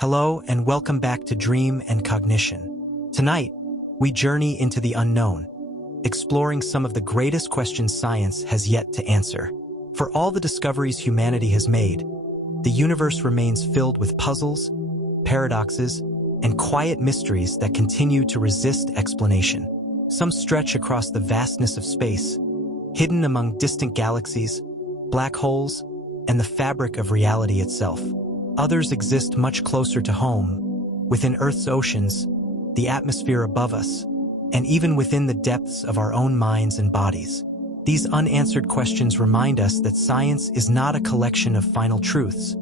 Hello and welcome back to Dream and Cognition. Tonight, we journey into the unknown, exploring some of the greatest questions science has yet to answer. For all the discoveries humanity has made, the universe remains filled with puzzles, paradoxes, and quiet mysteries that continue to resist explanation. Some stretch across the vastness of space, hidden among distant galaxies, black holes, and the fabric of reality itself. Others exist much closer to home, within Earth's oceans, the atmosphere above us, and even within the depths of our own minds and bodies. These unanswered questions remind us that science is not a collection of final truths,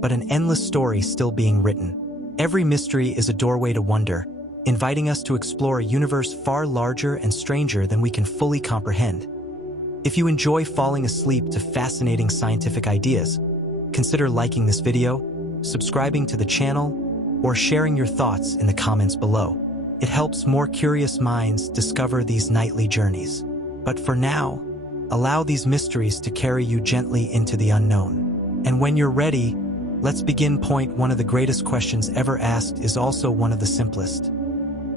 but an endless story still being written. Every mystery is a doorway to wonder, inviting us to explore a universe far larger and stranger than we can fully comprehend. If you enjoy falling asleep to fascinating scientific ideas, consider liking this video, subscribing to the channel, or sharing your thoughts in the comments below. It helps more curious minds discover these nightly journeys. But for now, allow these mysteries to carry you gently into the unknown. And when you're ready, let's begin. Point one of the greatest questions ever asked is also one of the simplest.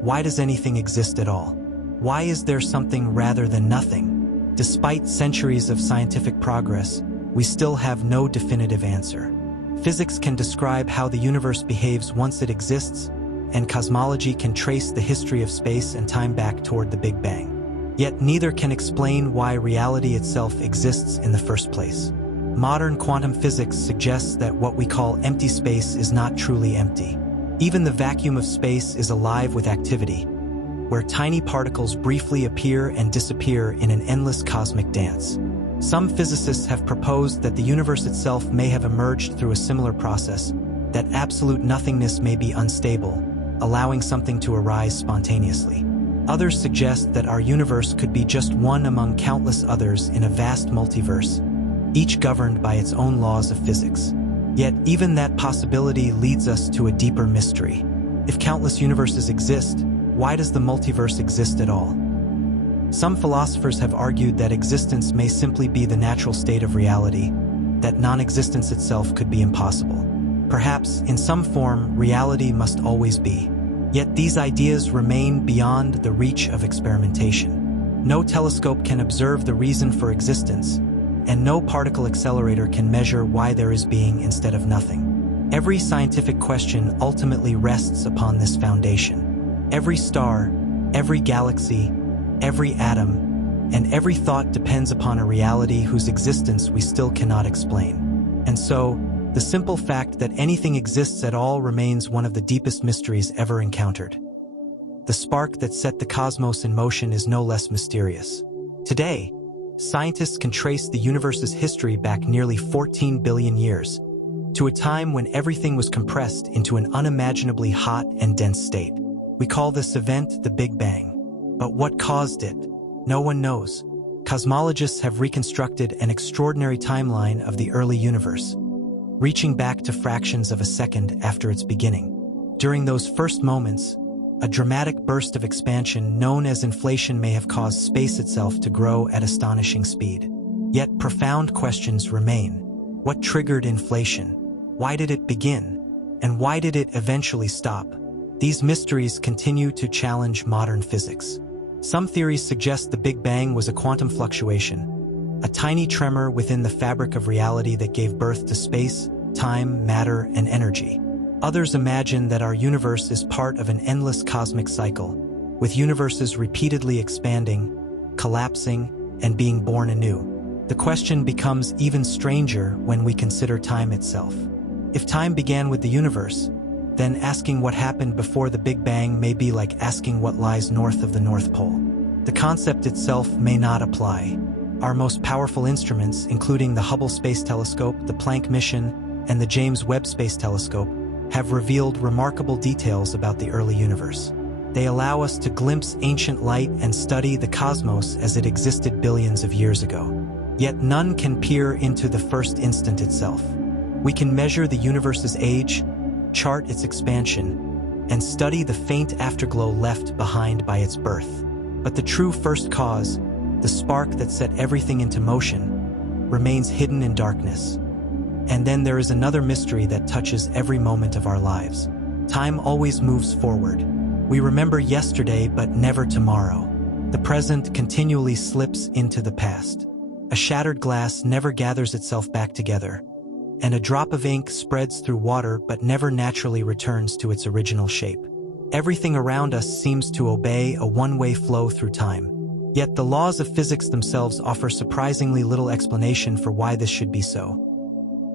Why does anything exist at all? Why is there something rather than nothing? Despite centuries of scientific progress, we still have no definitive answer. Physics can describe how the universe behaves once it exists, and cosmology can trace the history of space and time back toward the Big Bang. Yet neither can explain why reality itself exists in the first place. Modern quantum physics suggests that what we call empty space is not truly empty. Even the vacuum of space is alive with activity, where tiny particles briefly appear and disappear in an endless cosmic dance. Some physicists have proposed that the universe itself may have emerged through a similar process, that absolute nothingness may be unstable, allowing something to arise spontaneously. Others suggest that our universe could be just one among countless others in a vast multiverse, each governed by its own laws of physics. Yet even that possibility leads us to a deeper mystery. If countless universes exist, why does the multiverse exist at all? Some philosophers have argued that existence may simply be the natural state of reality, that non-existence itself could be impossible. Perhaps, in some form, reality must always be. Yet these ideas remain beyond the reach of experimentation. No telescope can observe the reason for existence, and no particle accelerator can measure why there is being instead of nothing. Every scientific question ultimately rests upon this foundation. Every star, every galaxy, every atom, and every thought depends upon a reality whose existence we still cannot explain. And so, the simple fact that anything exists at all remains one of the deepest mysteries ever encountered. The spark that set the cosmos in motion is no less mysterious. Today, scientists can trace the universe's history back nearly 14 billion years, to a time when everything was compressed into an unimaginably hot and dense state. We call this event the Big Bang. But what caused it? No one knows. Cosmologists have reconstructed an extraordinary timeline of the early universe, reaching back to fractions of a second after its beginning. During those first moments, a dramatic burst of expansion known as inflation may have caused space itself to grow at astonishing speed. Yet profound questions remain. What triggered inflation? Why did it begin? And why did it eventually stop? These mysteries continue to challenge modern physics. Some theories suggest the Big Bang was a quantum fluctuation, a tiny tremor within the fabric of reality that gave birth to space, time, matter, and energy. Others imagine that our universe is part of an endless cosmic cycle, with universes repeatedly expanding, collapsing, and being born anew. The question becomes even stranger when we consider time itself. If time began with the universe, then asking what happened before the Big Bang may be like asking what lies north of the North Pole. The concept itself may not apply. Our most powerful instruments, including the Hubble Space Telescope, the Planck mission, and the James Webb Space Telescope, have revealed remarkable details about the early universe. They allow us to glimpse ancient light and study the cosmos as it existed billions of years ago. Yet none can peer into the first instant itself. We can measure the universe's age, chart its expansion, and study the faint afterglow left behind by its birth. But the true first cause, the spark that set everything into motion, remains hidden in darkness. And then there is another mystery that touches every moment of our lives. Time always moves forward. We remember yesterday but never tomorrow. The present continually slips into the past. A shattered glass never gathers itself back together, and a drop of ink spreads through water but never naturally returns to its original shape. Everything around us seems to obey a one-way flow through time. Yet the laws of physics themselves offer surprisingly little explanation for why this should be so.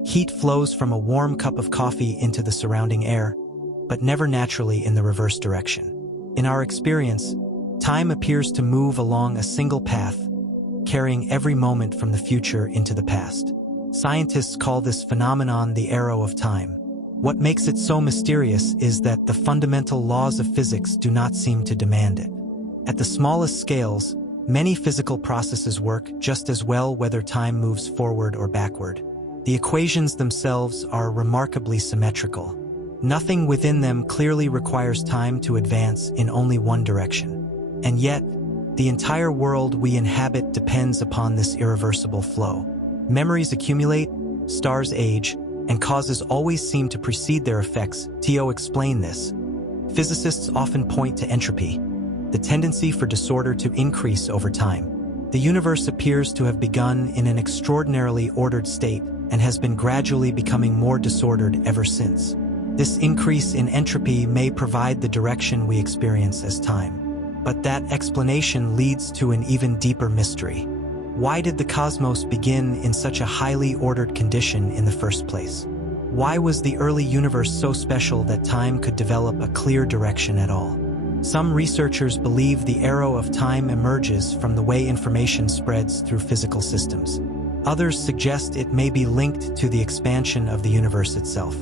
Heat flows from a warm cup of coffee into the surrounding air, but never naturally in the reverse direction. In our experience, time appears to move along a single path, carrying every moment from the future into the past. Scientists call this phenomenon the arrow of time. What makes it so mysterious is that the fundamental laws of physics do not seem to demand it. At the smallest scales, many physical processes work just as well whether time moves forward or backward. The equations themselves are remarkably symmetrical. Nothing within them clearly requires time to advance in only one direction. And yet, the entire world we inhabit depends upon this irreversible flow. Memories accumulate, stars age, and causes always seem to precede their effects. To explain this, physicists often point to entropy, the tendency for disorder to increase over time. The universe appears to have begun in an extraordinarily ordered state and has been gradually becoming more disordered ever since. This increase in entropy may provide the direction we experience as time. But that explanation leads to an even deeper mystery. Why did the cosmos begin in such a highly ordered condition in the first place? Why was the early universe so special that time could develop a clear direction at all? Some researchers believe the arrow of time emerges from the way information spreads through physical systems. Others suggest it may be linked to the expansion of the universe itself.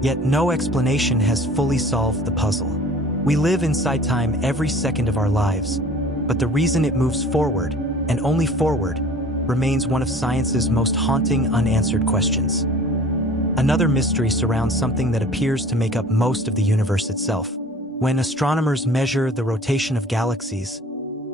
Yet no explanation has fully solved the puzzle. We live inside time every second of our lives, but the reason it moves forward, and only forward, remains one of science's most haunting unanswered questions. Another mystery surrounds something that appears to make up most of the universe itself. When astronomers measure the rotation of galaxies,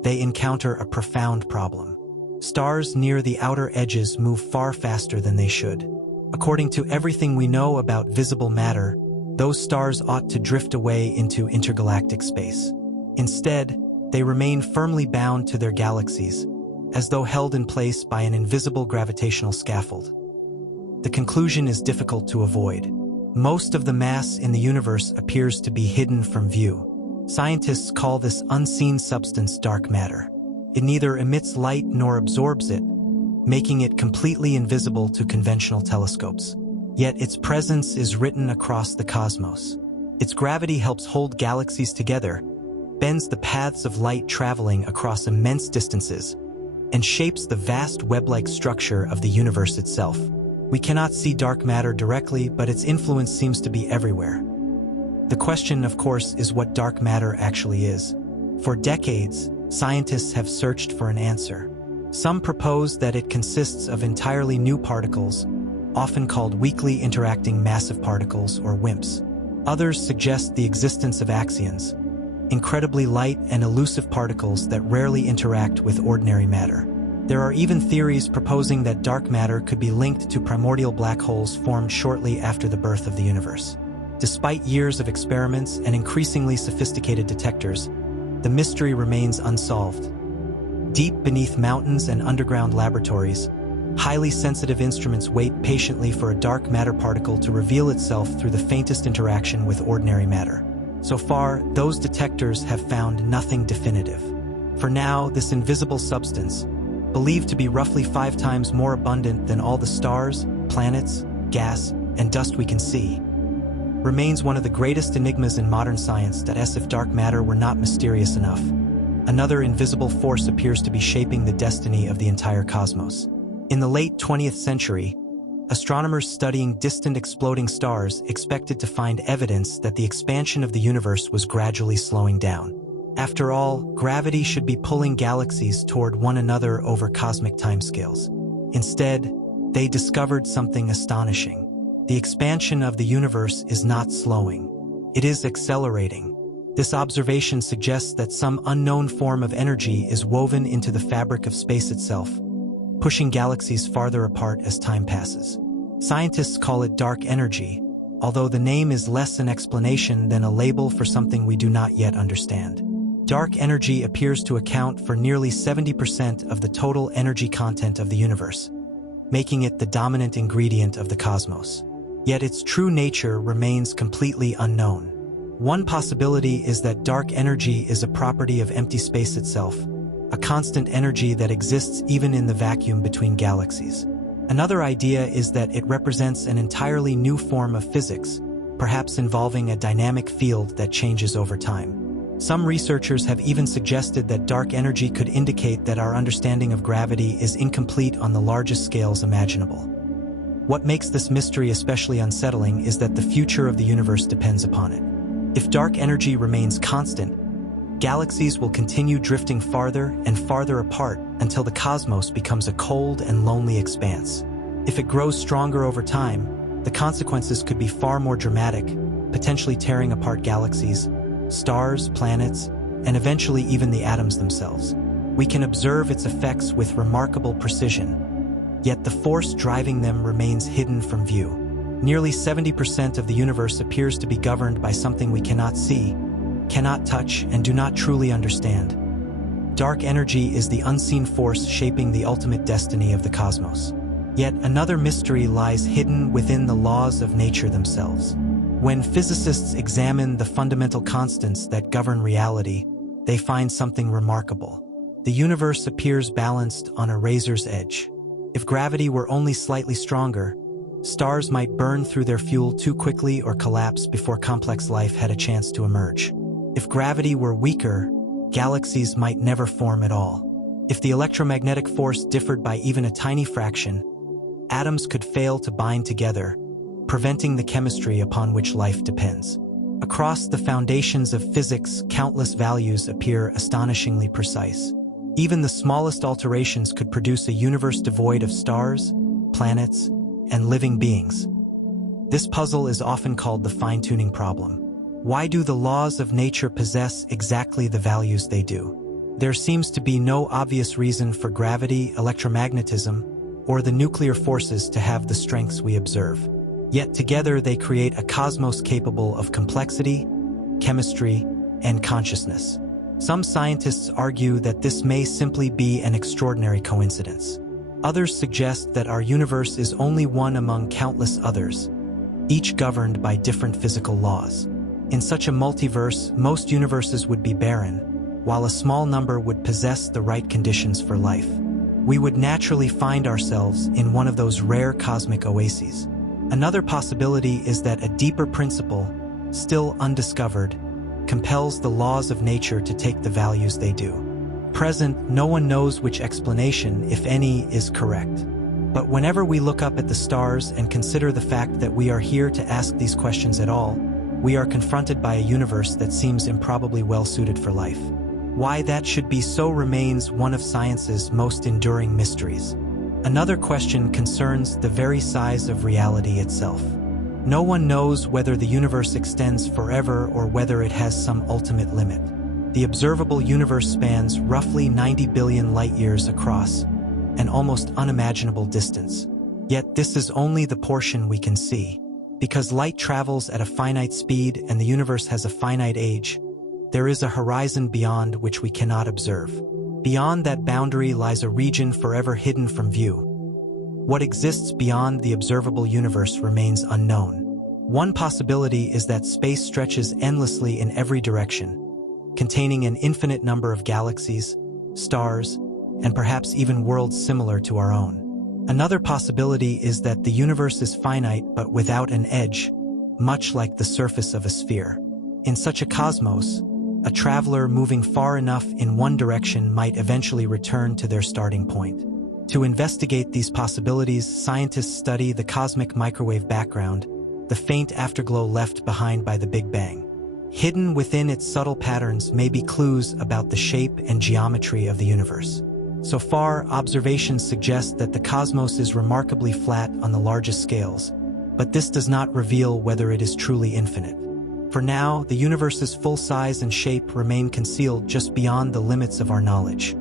they encounter a profound problem. Stars near the outer edges move far faster than they should. According to everything we know about visible matter, those stars ought to drift away into intergalactic space. Instead, they remain firmly bound to their galaxies, as though held in place by an invisible gravitational scaffold. The conclusion is difficult to avoid. Most of the mass in the universe appears to be hidden from view. Scientists call this unseen substance dark matter. It neither emits light nor absorbs it, making it completely invisible to conventional telescopes. Yet its presence is written across the cosmos. Its gravity helps hold galaxies together, bends the paths of light traveling across immense distances, and shapes the vast web-like structure of the universe itself. We cannot see dark matter directly, but its influence seems to be everywhere. The question, of course, is what dark matter actually is. For decades, scientists have searched for an answer. Some propose that it consists of entirely new particles, often called weakly interacting massive particles or WIMPs. Others suggest the existence of axions, incredibly light and elusive particles that rarely interact with ordinary matter. There are even theories proposing that dark matter could be linked to primordial black holes formed shortly after the birth of the universe. Despite years of experiments and increasingly sophisticated detectors, the mystery remains unsolved. Deep beneath mountains and underground laboratories, highly sensitive instruments wait patiently for a dark matter particle to reveal itself through the faintest interaction with ordinary matter. So far, those detectors have found nothing definitive. For now, this invisible substance, believed to be roughly 5 times more abundant than all the stars, planets, gas, and dust we can see, remains one of the greatest enigmas in modern science. That as if dark matter were not mysterious enough, another invisible force appears to be shaping the destiny of the entire cosmos. In the late 20th century, astronomers studying distant exploding stars expected to find evidence that the expansion of the universe was gradually slowing down. After all, gravity should be pulling galaxies toward one another over cosmic timescales. Instead, they discovered something astonishing. The expansion of the universe is not slowing. It is accelerating. This observation suggests that some unknown form of energy is woven into the fabric of space itself, pushing galaxies farther apart as time passes. Scientists call it dark energy, although the name is less an explanation than a label for something we do not yet understand. Dark energy appears to account for nearly 70% of the total energy content of the universe, making it the dominant ingredient of the cosmos. Yet its true nature remains completely unknown. One possibility is that dark energy is a property of empty space itself, a constant energy that exists even in the vacuum between galaxies. Another idea is that it represents an entirely new form of physics, perhaps involving a dynamic field that changes over time. Some researchers have even suggested that dark energy could indicate that our understanding of gravity is incomplete on the largest scales imaginable. What makes this mystery especially unsettling is that the future of the universe depends upon it. If dark energy remains constant, galaxies will continue drifting farther and farther apart until the cosmos becomes a cold and lonely expanse. If it grows stronger over time, the consequences could be far more dramatic, potentially tearing apart galaxies, stars, planets, and eventually even the atoms themselves. We can observe its effects with remarkable precision, yet the force driving them remains hidden from view. Nearly 70% of the universe appears to be governed by something we cannot see, cannot touch, and do not truly understand. Dark energy is the unseen force shaping the ultimate destiny of the cosmos. Yet another mystery lies hidden within the laws of nature themselves. When physicists examine the fundamental constants that govern reality, they find something remarkable. The universe appears balanced on a razor's edge. If gravity were only slightly stronger, stars might burn through their fuel too quickly or collapse before complex life had a chance to emerge. If gravity were weaker, galaxies might never form at all. If the electromagnetic force differed by even a tiny fraction, atoms could fail to bind together, preventing the chemistry upon which life depends. Across the foundations of physics, countless values appear astonishingly precise. Even the smallest alterations could produce a universe devoid of stars, planets, and living beings. This puzzle is often called the fine-tuning problem. Why do the laws of nature possess exactly the values they do? There seems to be no obvious reason for gravity, electromagnetism, or the nuclear forces to have the strengths we observe. Yet together they create a cosmos capable of complexity, chemistry, and consciousness. Some scientists argue that this may simply be an extraordinary coincidence. Others suggest that our universe is only one among countless others, each governed by different physical laws. In such a multiverse, most universes would be barren, while a small number would possess the right conditions for life. We would naturally find ourselves in one of those rare cosmic oases. Another possibility is that a deeper principle, still undiscovered, compels the laws of nature to take the values they do. Present, no one knows which explanation, if any, is correct. But whenever we look up at the stars and consider the fact that we are here to ask these questions at all, we are confronted by a universe that seems improbably well-suited for life. Why that should be so remains one of science's most enduring mysteries. Another question concerns the very size of reality itself. No one knows whether the universe extends forever or whether it has some ultimate limit. The observable universe spans roughly 90 billion light-years across, an almost unimaginable distance. Yet this is only the portion we can see. Because light travels at a finite speed and the universe has a finite age, there is a horizon beyond which we cannot observe. Beyond that boundary lies a region forever hidden from view. What exists beyond the observable universe remains unknown. One possibility is that space stretches endlessly in every direction, containing an infinite number of galaxies, stars, and perhaps even worlds similar to our own. Another possibility is that the universe is finite but without an edge, much like the surface of a sphere. In such a cosmos, a traveler moving far enough in one direction might eventually return to their starting point. To investigate these possibilities, scientists study the cosmic microwave background, the faint afterglow left behind by the Big Bang. Hidden within its subtle patterns may be clues about the shape and geometry of the universe. So far, observations suggest that the cosmos is remarkably flat on the largest scales, but this does not reveal whether it is truly infinite. For now, the universe's full size and shape remain concealed just beyond the limits of our knowledge.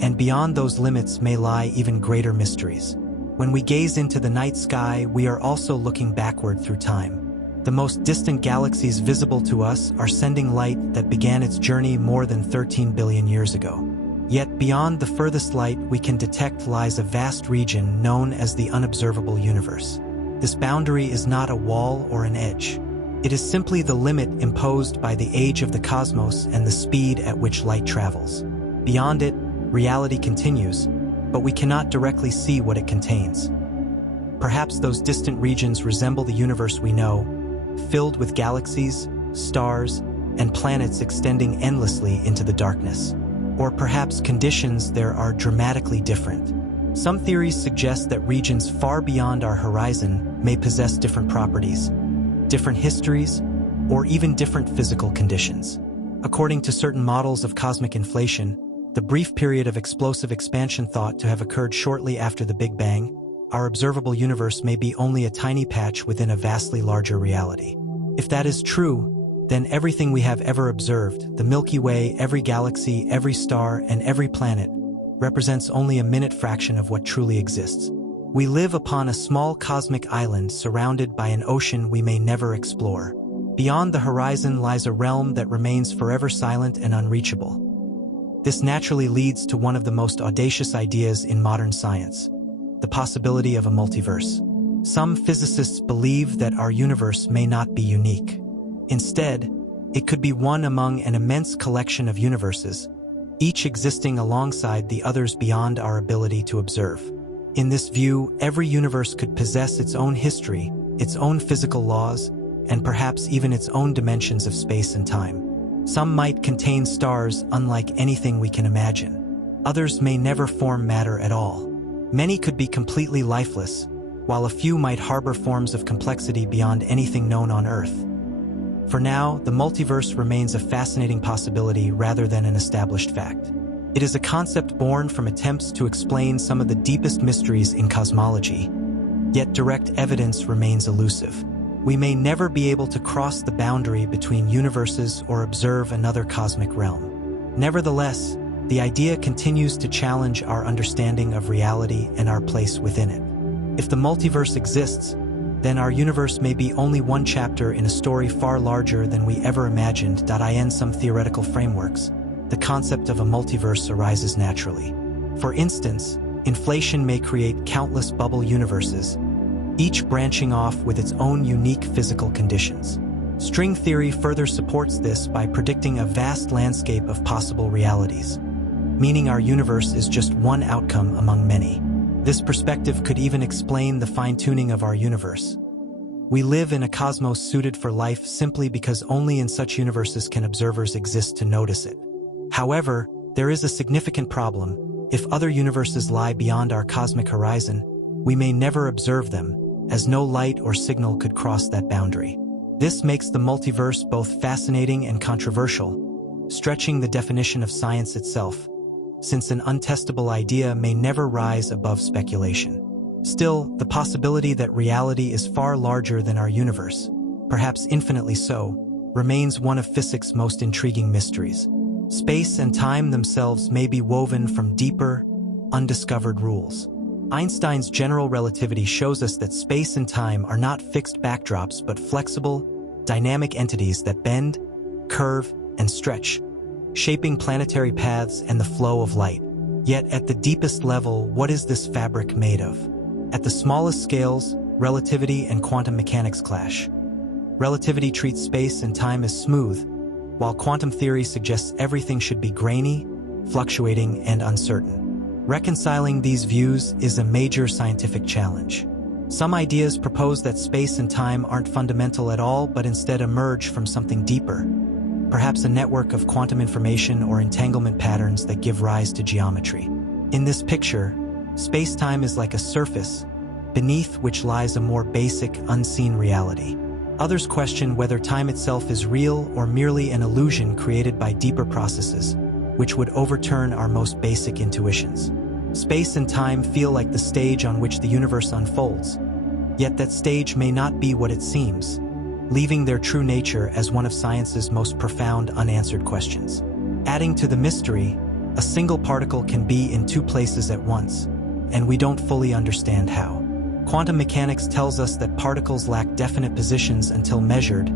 And beyond those limits may lie even greater mysteries. When we gaze into the night sky, we are also looking backward through time. The most distant galaxies visible to us are sending light that began its journey more than 13 billion years ago. Yet beyond the furthest light we can detect lies a vast region known as the unobservable universe. This boundary is not a wall or an edge. It is simply the limit imposed by the age of the cosmos and the speed at which light travels. Beyond it, reality continues, but we cannot directly see what it contains. Perhaps those distant regions resemble the universe we know, filled with galaxies, stars, and planets extending endlessly into the darkness. Or perhaps conditions there are dramatically different. Some theories suggest that regions far beyond our horizon may possess different properties, different histories, or even different physical conditions. According to certain models of cosmic inflation, the brief period of explosive expansion thought to have occurred shortly after the Big Bang, our observable universe may be only a tiny patch within a vastly larger reality. If that is true, then everything we have ever observed, the Milky Way, every galaxy, every star, and every planet, represents only a minute fraction of what truly exists. We live upon a small cosmic island surrounded by an ocean we may never explore. Beyond the horizon lies a realm that remains forever silent and unreachable. This naturally leads to one of the most audacious ideas in modern science, the possibility of a multiverse. Some physicists believe that our universe may not be unique. Instead, it could be one among an immense collection of universes, each existing alongside the others beyond our ability to observe. In this view, every universe could possess its own history, its own physical laws, and perhaps even its own dimensions of space and time. Some might contain stars unlike anything we can imagine. Others may never form matter at all. Many could be completely lifeless, while a few might harbor forms of complexity beyond anything known on Earth. For now, the multiverse remains a fascinating possibility rather than an established fact. It is a concept born from attempts to explain some of the deepest mysteries in cosmology, yet direct evidence remains elusive. We may never be able to cross the boundary between universes or observe another cosmic realm. Nevertheless, the idea continues to challenge our understanding of reality and our place within it. If the multiverse exists, then our universe may be only one chapter in a story far larger than we ever imagined. In some theoretical frameworks, the concept of a multiverse arises naturally. For instance, inflation may create countless bubble universes, each branching off with its own unique physical conditions. String theory further supports this by predicting a vast landscape of possible realities, meaning our universe is just one outcome among many. This perspective could even explain the fine-tuning of our universe. We live in a cosmos suited for life simply because only in such universes can observers exist to notice it. However, there is a significant problem. If other universes lie beyond our cosmic horizon, we may never observe them, as no light or signal could cross that boundary. This makes the multiverse both fascinating and controversial, stretching the definition of science itself, since an untestable idea may never rise above speculation. Still, the possibility that reality is far larger than our universe, perhaps infinitely so, remains one of physics' most intriguing mysteries. Space and time themselves may be woven from deeper, undiscovered rules. Einstein's general relativity shows us that space and time are not fixed backdrops but flexible, dynamic entities that bend, curve, and stretch, shaping planetary paths and the flow of light. Yet at the deepest level, what is this fabric made of? At the smallest scales, relativity and quantum mechanics clash. Relativity treats space and time as smooth, while quantum theory suggests everything should be grainy, fluctuating, and uncertain. Reconciling these views is a major scientific challenge. Some ideas propose that space and time aren't fundamental at all but instead emerge from something deeper, perhaps a network of quantum information or entanglement patterns that give rise to geometry. In this picture, space-time is like a surface, beneath which lies a more basic, unseen reality. Others question whether time itself is real or merely an illusion created by deeper processes, which would overturn our most basic intuitions. Space and time feel like the stage on which the universe unfolds, yet that stage may not be what it seems, leaving their true nature as one of science's most profound unanswered questions. Adding to the mystery, a single particle can be in two places at once, and we don't fully understand how. Quantum mechanics tells us that particles lack definite positions until measured,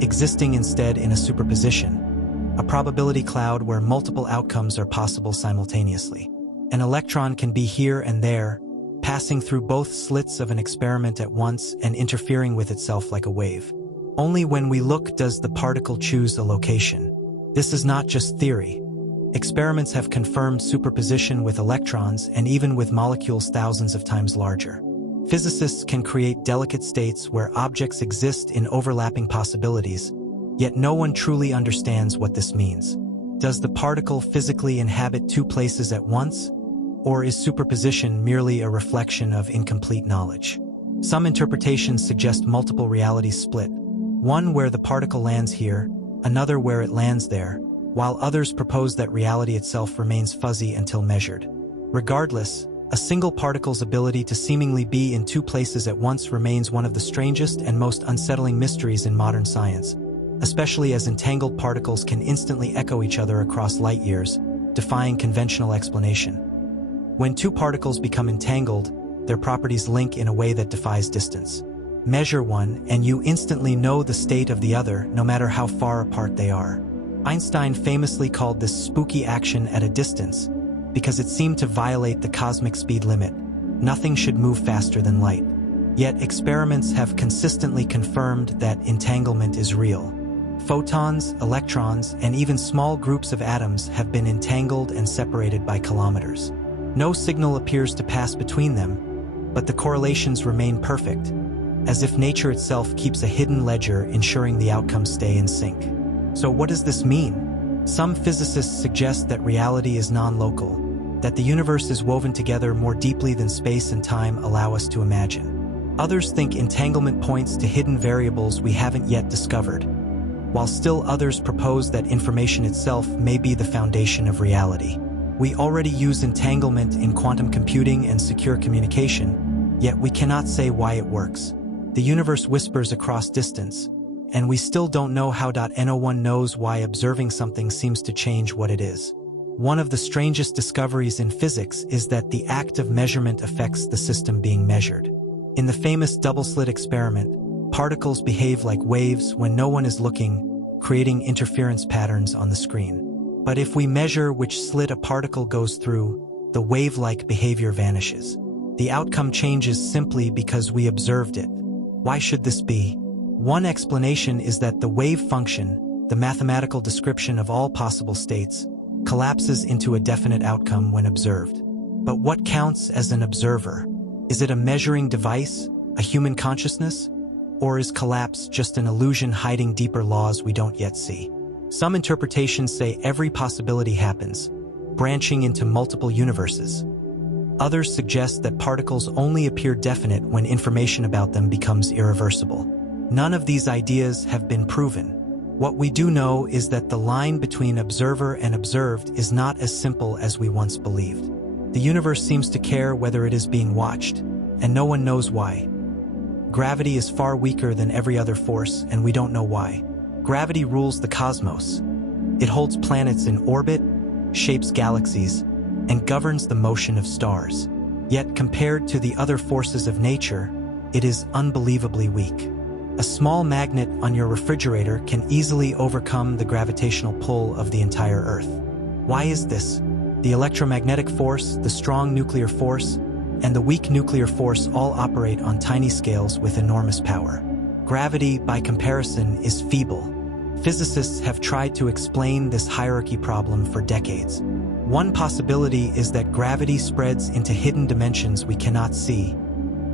existing instead in a superposition, a probability cloud where multiple outcomes are possible simultaneously. An electron can be here and there, passing through both slits of an experiment at once and interfering with itself like a wave. Only when we look does the particle choose a location. This is not just theory. Experiments have confirmed superposition with electrons and even with molecules thousands of times larger. Physicists can create delicate states where objects exist in overlapping possibilities, yet no one truly understands what this means. Does the particle physically inhabit two places at once? Or is superposition merely a reflection of incomplete knowledge? Some interpretations suggest multiple realities split, one where the particle lands here, another where it lands there, while others propose that reality itself remains fuzzy until measured. Regardless, a single particle's ability to seemingly be in two places at once remains one of the strangest and most unsettling mysteries in modern science, especially as entangled particles can instantly echo each other across light years, defying conventional explanation. When two particles become entangled, their properties link in a way that defies distance. Measure one, and you instantly know the state of the other, no matter how far apart they are. Einstein famously called this spooky action at a distance because it seemed to violate the cosmic speed limit. Nothing should move faster than light. Yet experiments have consistently confirmed that entanglement is real. Photons, electrons, and even small groups of atoms have been entangled and separated by kilometers. No signal appears to pass between them, but the correlations remain perfect, as if nature itself keeps a hidden ledger ensuring the outcomes stay in sync. So what does this mean? Some physicists suggest that reality is non-local, that the universe is woven together more deeply than space and time allow us to imagine. Others think entanglement points to hidden variables we haven't yet discovered, while still others propose that information itself may be the foundation of reality. We already use entanglement in quantum computing and secure communication, yet we cannot say why it works. The universe whispers across distance, and we still don't know how. No one knows why observing something seems to change what it is. One of the strangest discoveries in physics is that the act of measurement affects the system being measured. In the famous double-slit experiment, particles behave like waves when no one is looking, creating interference patterns on the screen. But if we measure which slit a particle goes through, the wave-like behavior vanishes. The outcome changes simply because we observed it. Why should this be? One explanation is that the wave function, the mathematical description of all possible states, collapses into a definite outcome when observed. But what counts as an observer? Is it a measuring device, a human consciousness? Or is collapse just an illusion hiding deeper laws we don't yet see? Some interpretations say every possibility happens, branching into multiple universes. Others suggest that particles only appear definite when information about them becomes irreversible. None of these ideas have been proven. What we do know is that the line between observer and observed is not as simple as we once believed. The universe seems to care whether it is being watched, and no one knows why. Gravity is far weaker than every other force, and we don't know why. Gravity rules the cosmos. It holds planets in orbit, shapes galaxies, and governs the motion of stars. Yet compared to the other forces of nature, it is unbelievably weak. A small magnet on your refrigerator can easily overcome the gravitational pull of the entire Earth. Why is this? The electromagnetic force, the strong nuclear force, and the weak nuclear force all operate on tiny scales with enormous power. Gravity, by comparison, is feeble. Physicists have tried to explain this hierarchy problem for decades. One possibility is that gravity spreads into hidden dimensions we cannot see,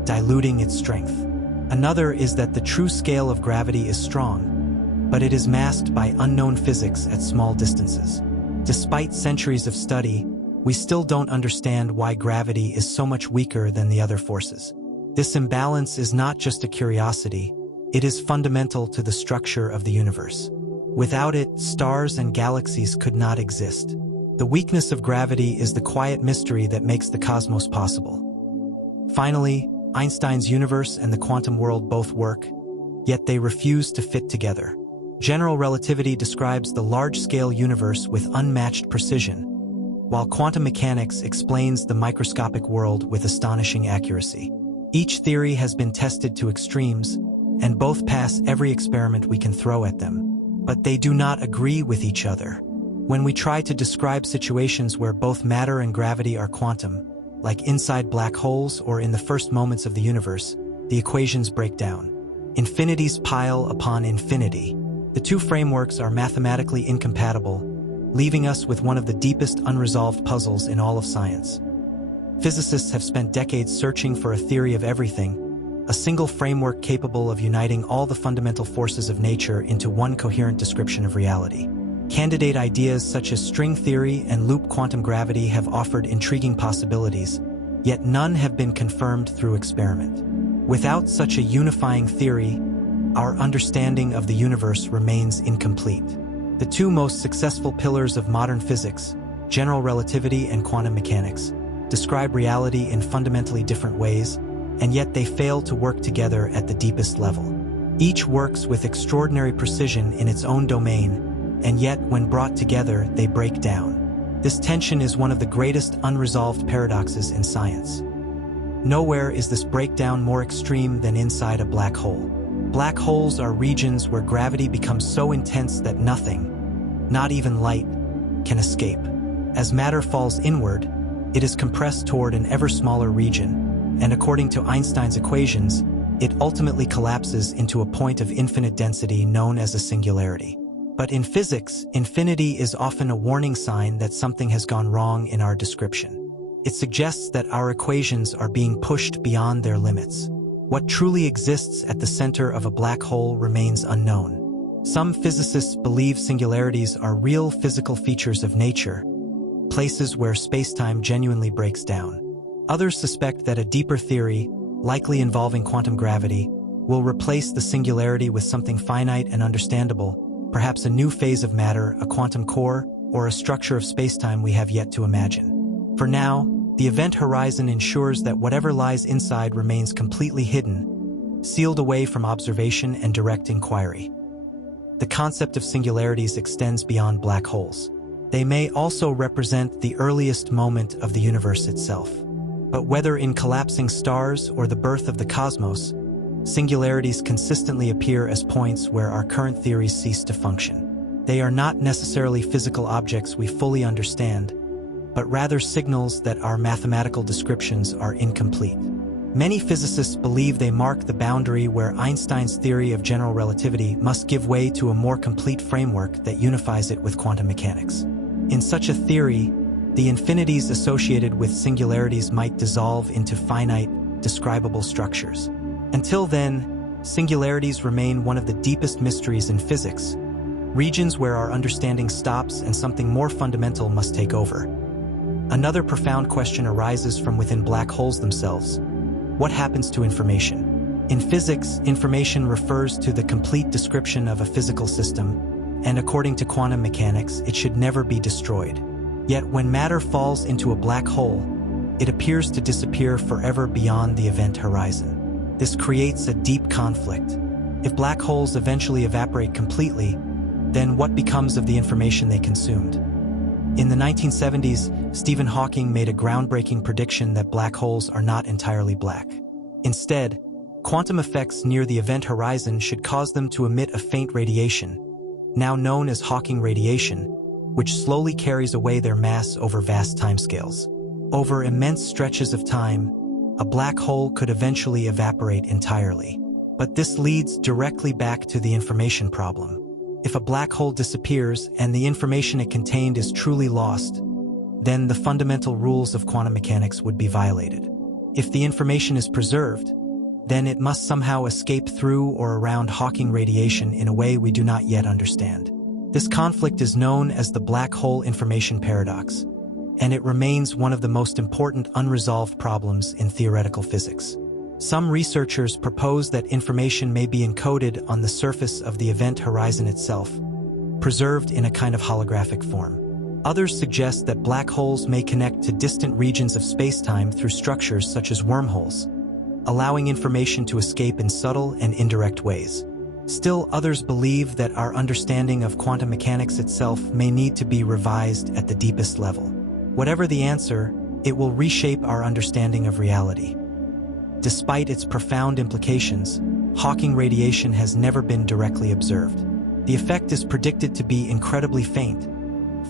diluting its strength. Another is that the true scale of gravity is strong, but it is masked by unknown physics at small distances. Despite centuries of study, we still don't understand why gravity is so much weaker than the other forces. This imbalance is not just a curiosity, it is fundamental to the structure of the universe. Without it, stars and galaxies could not exist. The weakness of gravity is the quiet mystery that makes the cosmos possible. Finally, Einstein's universe and the quantum world both work, yet they refuse to fit together. General relativity describes the large-scale universe with unmatched precision, while quantum mechanics explains the microscopic world with astonishing accuracy. Each theory has been tested to extremes, and both pass every experiment we can throw at them. But they do not agree with each other. When we try to describe situations where both matter and gravity are quantum, like inside black holes or in the first moments of the universe, the equations break down. Infinities pile upon infinity. The two frameworks are mathematically incompatible, leaving us with one of the deepest unresolved puzzles in all of science. Physicists have spent decades searching for a theory of everything, a single framework capable of uniting all the fundamental forces of nature into one coherent description of reality. Candidate ideas such as string theory and loop quantum gravity have offered intriguing possibilities, yet none have been confirmed through experiment. Without such a unifying theory, our understanding of the universe remains incomplete. The two most successful pillars of modern physics, general relativity and quantum mechanics, describe reality in fundamentally different ways, and yet they fail to work together at the deepest level. Each works with extraordinary precision in its own domain, and yet when brought together, they break down. This tension is one of the greatest unresolved paradoxes in science. Nowhere is this breakdown more extreme than inside a black hole. Black holes are regions where gravity becomes so intense that nothing, not even light, can escape. As matter falls inward, it is compressed toward an ever smaller region, and according to Einstein's equations, it ultimately collapses into a point of infinite density known as a singularity. But in physics, infinity is often a warning sign that something has gone wrong in our description. It suggests that our equations are being pushed beyond their limits. What truly exists at the center of a black hole remains unknown. Some physicists believe singularities are real physical features of nature, places where space-time genuinely breaks down. Others suspect that a deeper theory, likely involving quantum gravity, will replace the singularity with something finite and understandable, perhaps a new phase of matter, a quantum core, or a structure of space-time we have yet to imagine. For now, the event horizon ensures that whatever lies inside remains completely hidden, sealed away from observation and direct inquiry. The concept of singularities extends beyond black holes. They may also represent the earliest moment of the universe itself. But whether in collapsing stars or the birth of the cosmos, singularities consistently appear as points where our current theories cease to function. They are not necessarily physical objects we fully understand, but rather signals that our mathematical descriptions are incomplete. Many physicists believe they mark the boundary where Einstein's theory of general relativity must give way to a more complete framework that unifies it with quantum mechanics. In such a theory, the infinities associated with singularities might dissolve into finite, describable structures. Until then, singularities remain one of the deepest mysteries in physics, regions where our understanding stops and something more fundamental must take over. Another profound question arises from within black holes themselves. What happens to information? In physics, information refers to the complete description of a physical system, and according to quantum mechanics, it should never be destroyed. Yet when matter falls into a black hole, it appears to disappear forever beyond the event horizon. This creates a deep conflict. If black holes eventually evaporate completely, then what becomes of the information they consumed? In the 1970s, Stephen Hawking made a groundbreaking prediction that black holes are not entirely black. Instead, quantum effects near the event horizon should cause them to emit a faint radiation, now known as Hawking radiation, which slowly carries away their mass over vast timescales. Over immense stretches of time, a black hole could eventually evaporate entirely. But this leads directly back to the information problem. If a black hole disappears and the information it contained is truly lost, then the fundamental rules of quantum mechanics would be violated. If the information is preserved, then it must somehow escape through or around Hawking radiation in a way we do not yet understand. This conflict is known as the black hole information paradox, and it remains one of the most important unresolved problems in theoretical physics. Some researchers propose that information may be encoded on the surface of the event horizon itself, preserved in a kind of holographic form. Others suggest that black holes may connect to distant regions of space-time through structures such as wormholes, allowing information to escape in subtle and indirect ways. Still, others believe that our understanding of quantum mechanics itself may need to be revised at the deepest level. Whatever the answer, it will reshape our understanding of reality. Despite its profound implications, Hawking radiation has never been directly observed. The effect is predicted to be incredibly faint,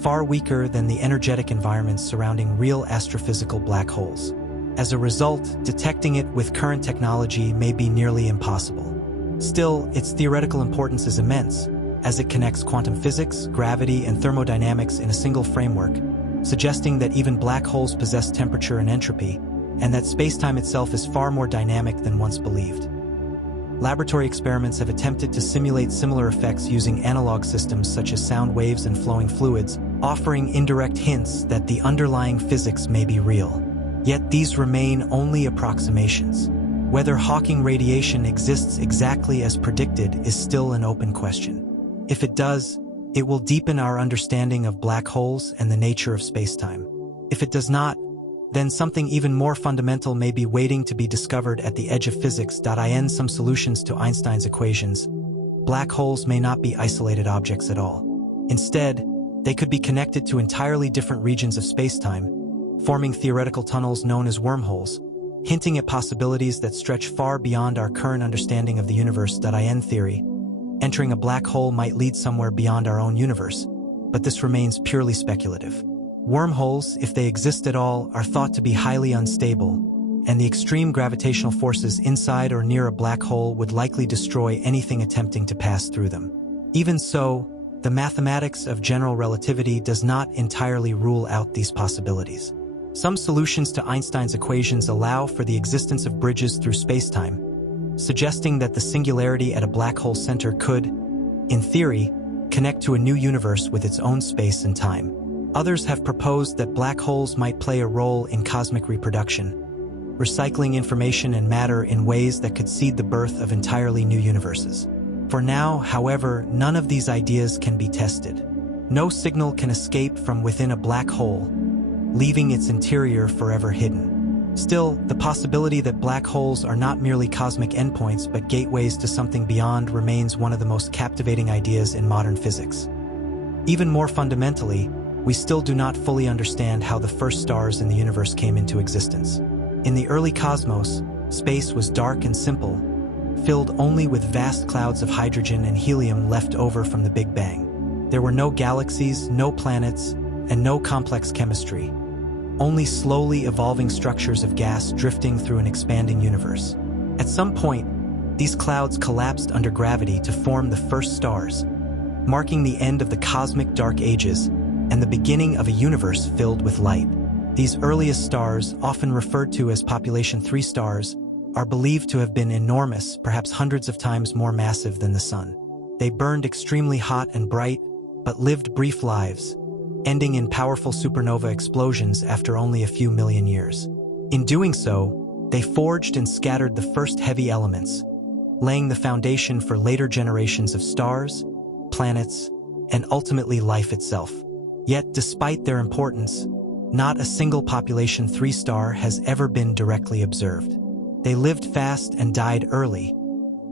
far weaker than the energetic environments surrounding real astrophysical black holes. As a result, detecting it with current technology may be nearly impossible. Still, its theoretical importance is immense, as it connects quantum physics, gravity, and thermodynamics in a single framework, suggesting that even black holes possess temperature and entropy, and that spacetime itself is far more dynamic than once believed. Laboratory experiments have attempted to simulate similar effects using analog systems such as sound waves and flowing fluids, offering indirect hints that the underlying physics may be real. Yet these remain only approximations. Whether Hawking radiation exists exactly as predicted is still an open question. If it does, it will deepen our understanding of black holes and the nature of spacetime. If it does not, then something even more fundamental may be waiting to be discovered at the edge of physics. In some solutions to Einstein's equations, black holes may not be isolated objects at all. Instead, they could be connected to entirely different regions of spacetime, forming theoretical tunnels known as wormholes, hinting at possibilities that stretch far beyond our current understanding of the universe. In theory, entering a black hole might lead somewhere beyond our own universe, but this remains purely speculative. Wormholes, if they exist at all, are thought to be highly unstable, and the extreme gravitational forces inside or near a black hole would likely destroy anything attempting to pass through them. Even so, the mathematics of general relativity does not entirely rule out these possibilities. Some solutions to Einstein's equations allow for the existence of bridges through spacetime, suggesting that the singularity at a black hole center could, in theory, connect to a new universe with its own space and time. Others have proposed that black holes might play a role in cosmic reproduction, recycling information and matter in ways that could seed the birth of entirely new universes. For now, however, none of these ideas can be tested. No signal can escape from within a black hole, leaving its interior forever hidden. Still, the possibility that black holes are not merely cosmic endpoints but gateways to something beyond remains one of the most captivating ideas in modern physics. Even more fundamentally, we still do not fully understand how the first stars in the universe came into existence. In the early cosmos, space was dark and simple, filled only with vast clouds of hydrogen and helium left over from the Big Bang. There were no galaxies, no planets, and no complex chemistry, only slowly evolving structures of gas drifting through an expanding universe. At some point, these clouds collapsed under gravity to form the first stars, marking the end of the cosmic dark ages and the beginning of a universe filled with light. These earliest stars, often referred to as population 3 stars, are believed to have been enormous, perhaps hundreds of times more massive than the Sun. They burned extremely hot and bright, but lived brief lives, ending in powerful supernova explosions after only a few million years. In doing so, they forged and scattered the first heavy elements, laying the foundation for later generations of stars, planets, and ultimately life itself. Yet, despite their importance, not a single population 3 star has ever been directly observed. They lived fast and died early,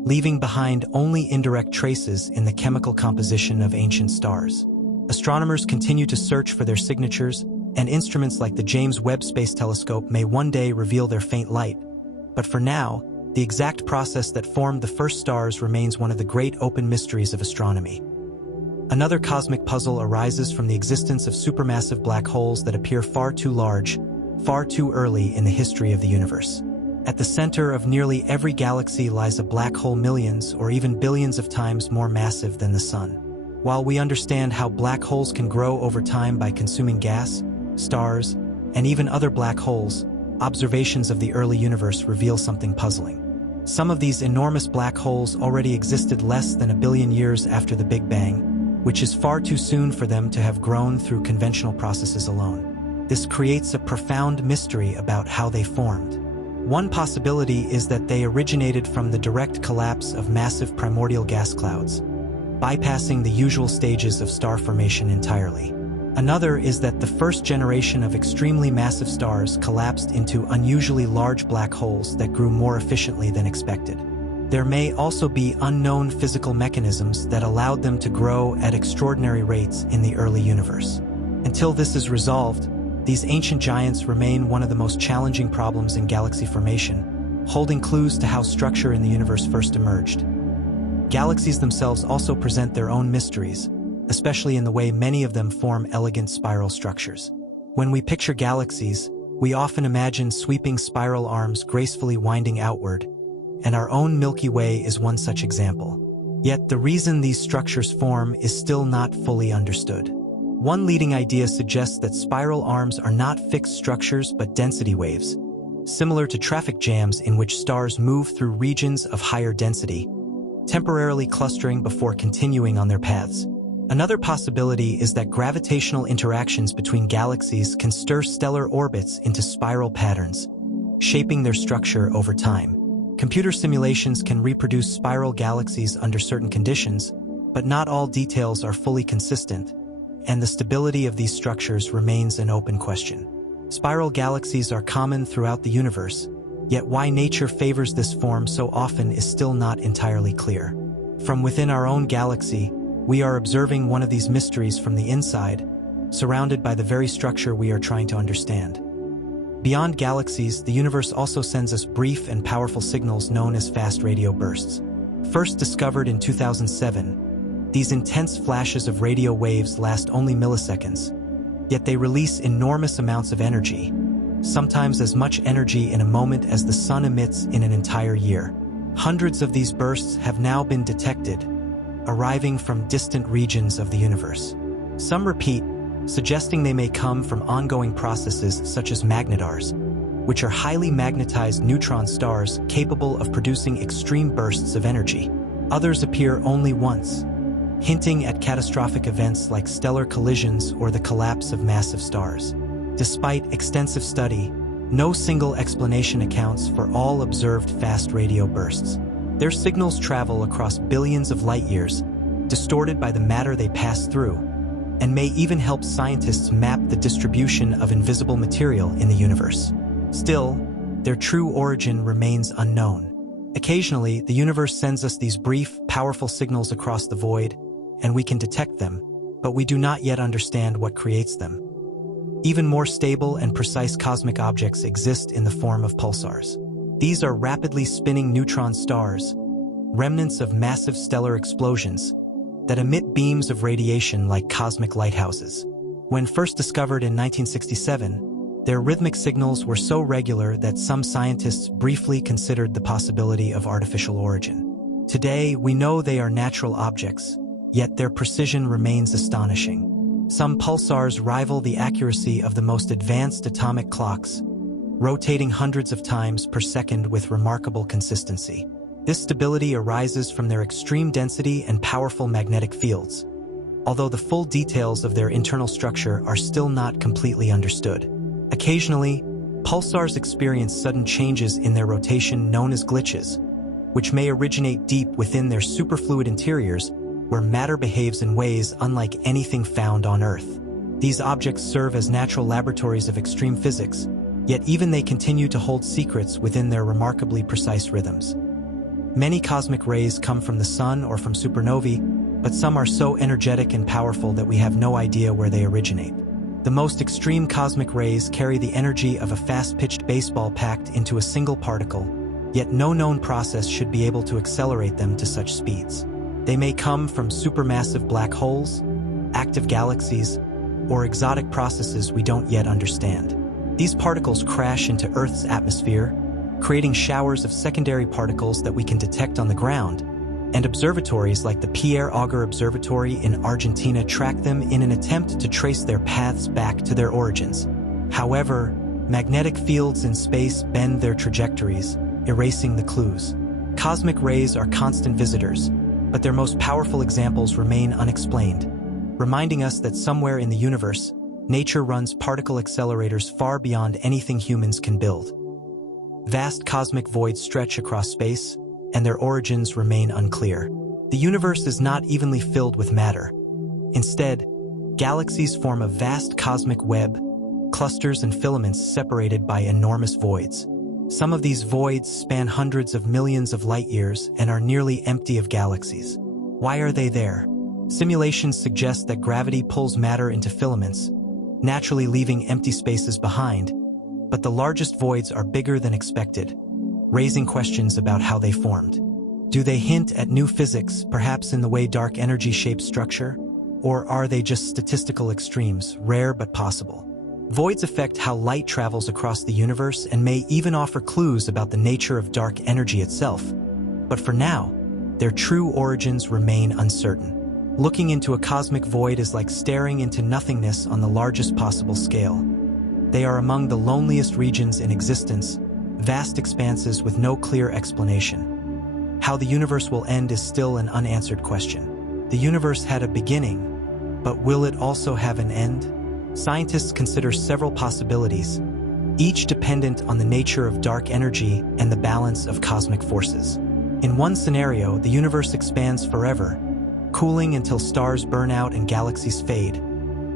leaving behind only indirect traces in the chemical composition of ancient stars. Astronomers continue to search for their signatures, and instruments like the James Webb Space Telescope may one day reveal their faint light. But for now, the exact process that formed the first stars remains one of the great open mysteries of astronomy. Another cosmic puzzle arises from the existence of supermassive black holes that appear far too large, far too early in the history of the universe. At the center of nearly every galaxy lies a black hole millions or even billions of times more massive than the Sun. While we understand how black holes can grow over time by consuming gas, stars, and even other black holes, observations of the early universe reveal something puzzling. Some of these enormous black holes already existed less than a billion years after the Big Bang, which is far too soon for them to have grown through conventional processes alone. This creates a profound mystery about how they formed. One possibility is that they originated from the direct collapse of massive primordial gas clouds, bypassing the usual stages of star formation entirely. Another is that the first generation of extremely massive stars collapsed into unusually large black holes that grew more efficiently than expected. There may also be unknown physical mechanisms that allowed them to grow at extraordinary rates in the early universe. Until this is resolved, these ancient giants remain one of the most challenging problems in galaxy formation, holding clues to how structure in the universe first emerged. Galaxies themselves also present their own mysteries, especially in the way many of them form elegant spiral structures. When we picture galaxies, we often imagine sweeping spiral arms gracefully winding outward, and our own Milky Way is one such example. Yet the reason these structures form is still not fully understood. One leading idea suggests that spiral arms are not fixed structures but density waves, similar to traffic jams in which stars move through regions of higher density, temporarily clustering before continuing on their paths. Another possibility is that gravitational interactions between galaxies can stir stellar orbits into spiral patterns, shaping their structure over time. Computer simulations can reproduce spiral galaxies under certain conditions, but not all details are fully consistent, and the stability of these structures remains an open question. Spiral galaxies are common throughout the universe, yet why nature favors this form so often is still not entirely clear. From within our own galaxy, we are observing one of these mysteries from the inside, surrounded by the very structure we are trying to understand. Beyond galaxies, the universe also sends us brief and powerful signals known as fast radio bursts. First discovered in 2007, these intense flashes of radio waves last only milliseconds, yet they release enormous amounts of energy, sometimes as much energy in a moment as the sun emits in an entire year. Hundreds of these bursts have now been detected, arriving from distant regions of the universe. Some repeat, suggesting they may come from ongoing processes such as magnetars, which are highly magnetized neutron stars capable of producing extreme bursts of energy. Others appear only once, hinting at catastrophic events like stellar collisions or the collapse of massive stars. Despite extensive study, no single explanation accounts for all observed fast radio bursts. Their signals travel across billions of light years, distorted by the matter they pass through, and may even help scientists map the distribution of invisible material in the universe. Still, their true origin remains unknown. Occasionally, the universe sends us these brief, powerful signals across the void, and we can detect them, but we do not yet understand what creates them. Even more stable and precise cosmic objects exist in the form of pulsars. These are rapidly spinning neutron stars, remnants of massive stellar explosions, that emit beams of radiation like cosmic lighthouses. When first discovered in 1967, their rhythmic signals were so regular that some scientists briefly considered the possibility of artificial origin. Today, we know they are natural objects, yet their precision remains astonishing. Some pulsars rival the accuracy of the most advanced atomic clocks, rotating hundreds of times per second with remarkable consistency. This stability arises from their extreme density and powerful magnetic fields, although the full details of their internal structure are still not completely understood. Occasionally, pulsars experience sudden changes in their rotation known as glitches, which may originate deep within their superfluid interiors, where matter behaves in ways unlike anything found on Earth. These objects serve as natural laboratories of extreme physics, yet even they continue to hold secrets within their remarkably precise rhythms. Many cosmic rays come from the sun or from supernovae, but some are so energetic and powerful that we have no idea where they originate. The most extreme cosmic rays carry the energy of a fast-pitched baseball packed into a single particle, yet no known process should be able to accelerate them to such speeds. They may come from supermassive black holes, active galaxies, or exotic processes we don't yet understand. These particles crash into Earth's atmosphere, creating showers of secondary particles that we can detect on the ground, and observatories like the Pierre Auger Observatory in Argentina track them in an attempt to trace their paths back to their origins. However, magnetic fields in space bend their trajectories, erasing the clues. Cosmic rays are constant visitors, but their most powerful examples remain unexplained, reminding us that somewhere in the universe, nature runs particle accelerators far beyond anything humans can build. Vast cosmic voids stretch across space, and their origins remain unclear. The universe is not evenly filled with matter. Instead, galaxies form a vast cosmic web, clusters and filaments separated by enormous voids. Some of these voids span hundreds of millions of light years and are nearly empty of galaxies. Why are they there? Simulations suggest that gravity pulls matter into filaments, naturally leaving empty spaces behind, but the largest voids are bigger than expected, raising questions about how they formed. Do they hint at new physics, perhaps in the way dark energy shapes structure? Or are they just statistical extremes, rare but possible? Voids affect how light travels across the universe and may even offer clues about the nature of dark energy itself. But for now, their true origins remain uncertain. Looking into a cosmic void is like staring into nothingness on the largest possible scale. They are among the loneliest regions in existence, vast expanses with no clear explanation. How the universe will end is still an unanswered question. The universe had a beginning, but will it also have an end? Scientists consider several possibilities, each dependent on the nature of dark energy and the balance of cosmic forces. In one scenario, the universe expands forever, cooling until stars burn out and galaxies fade,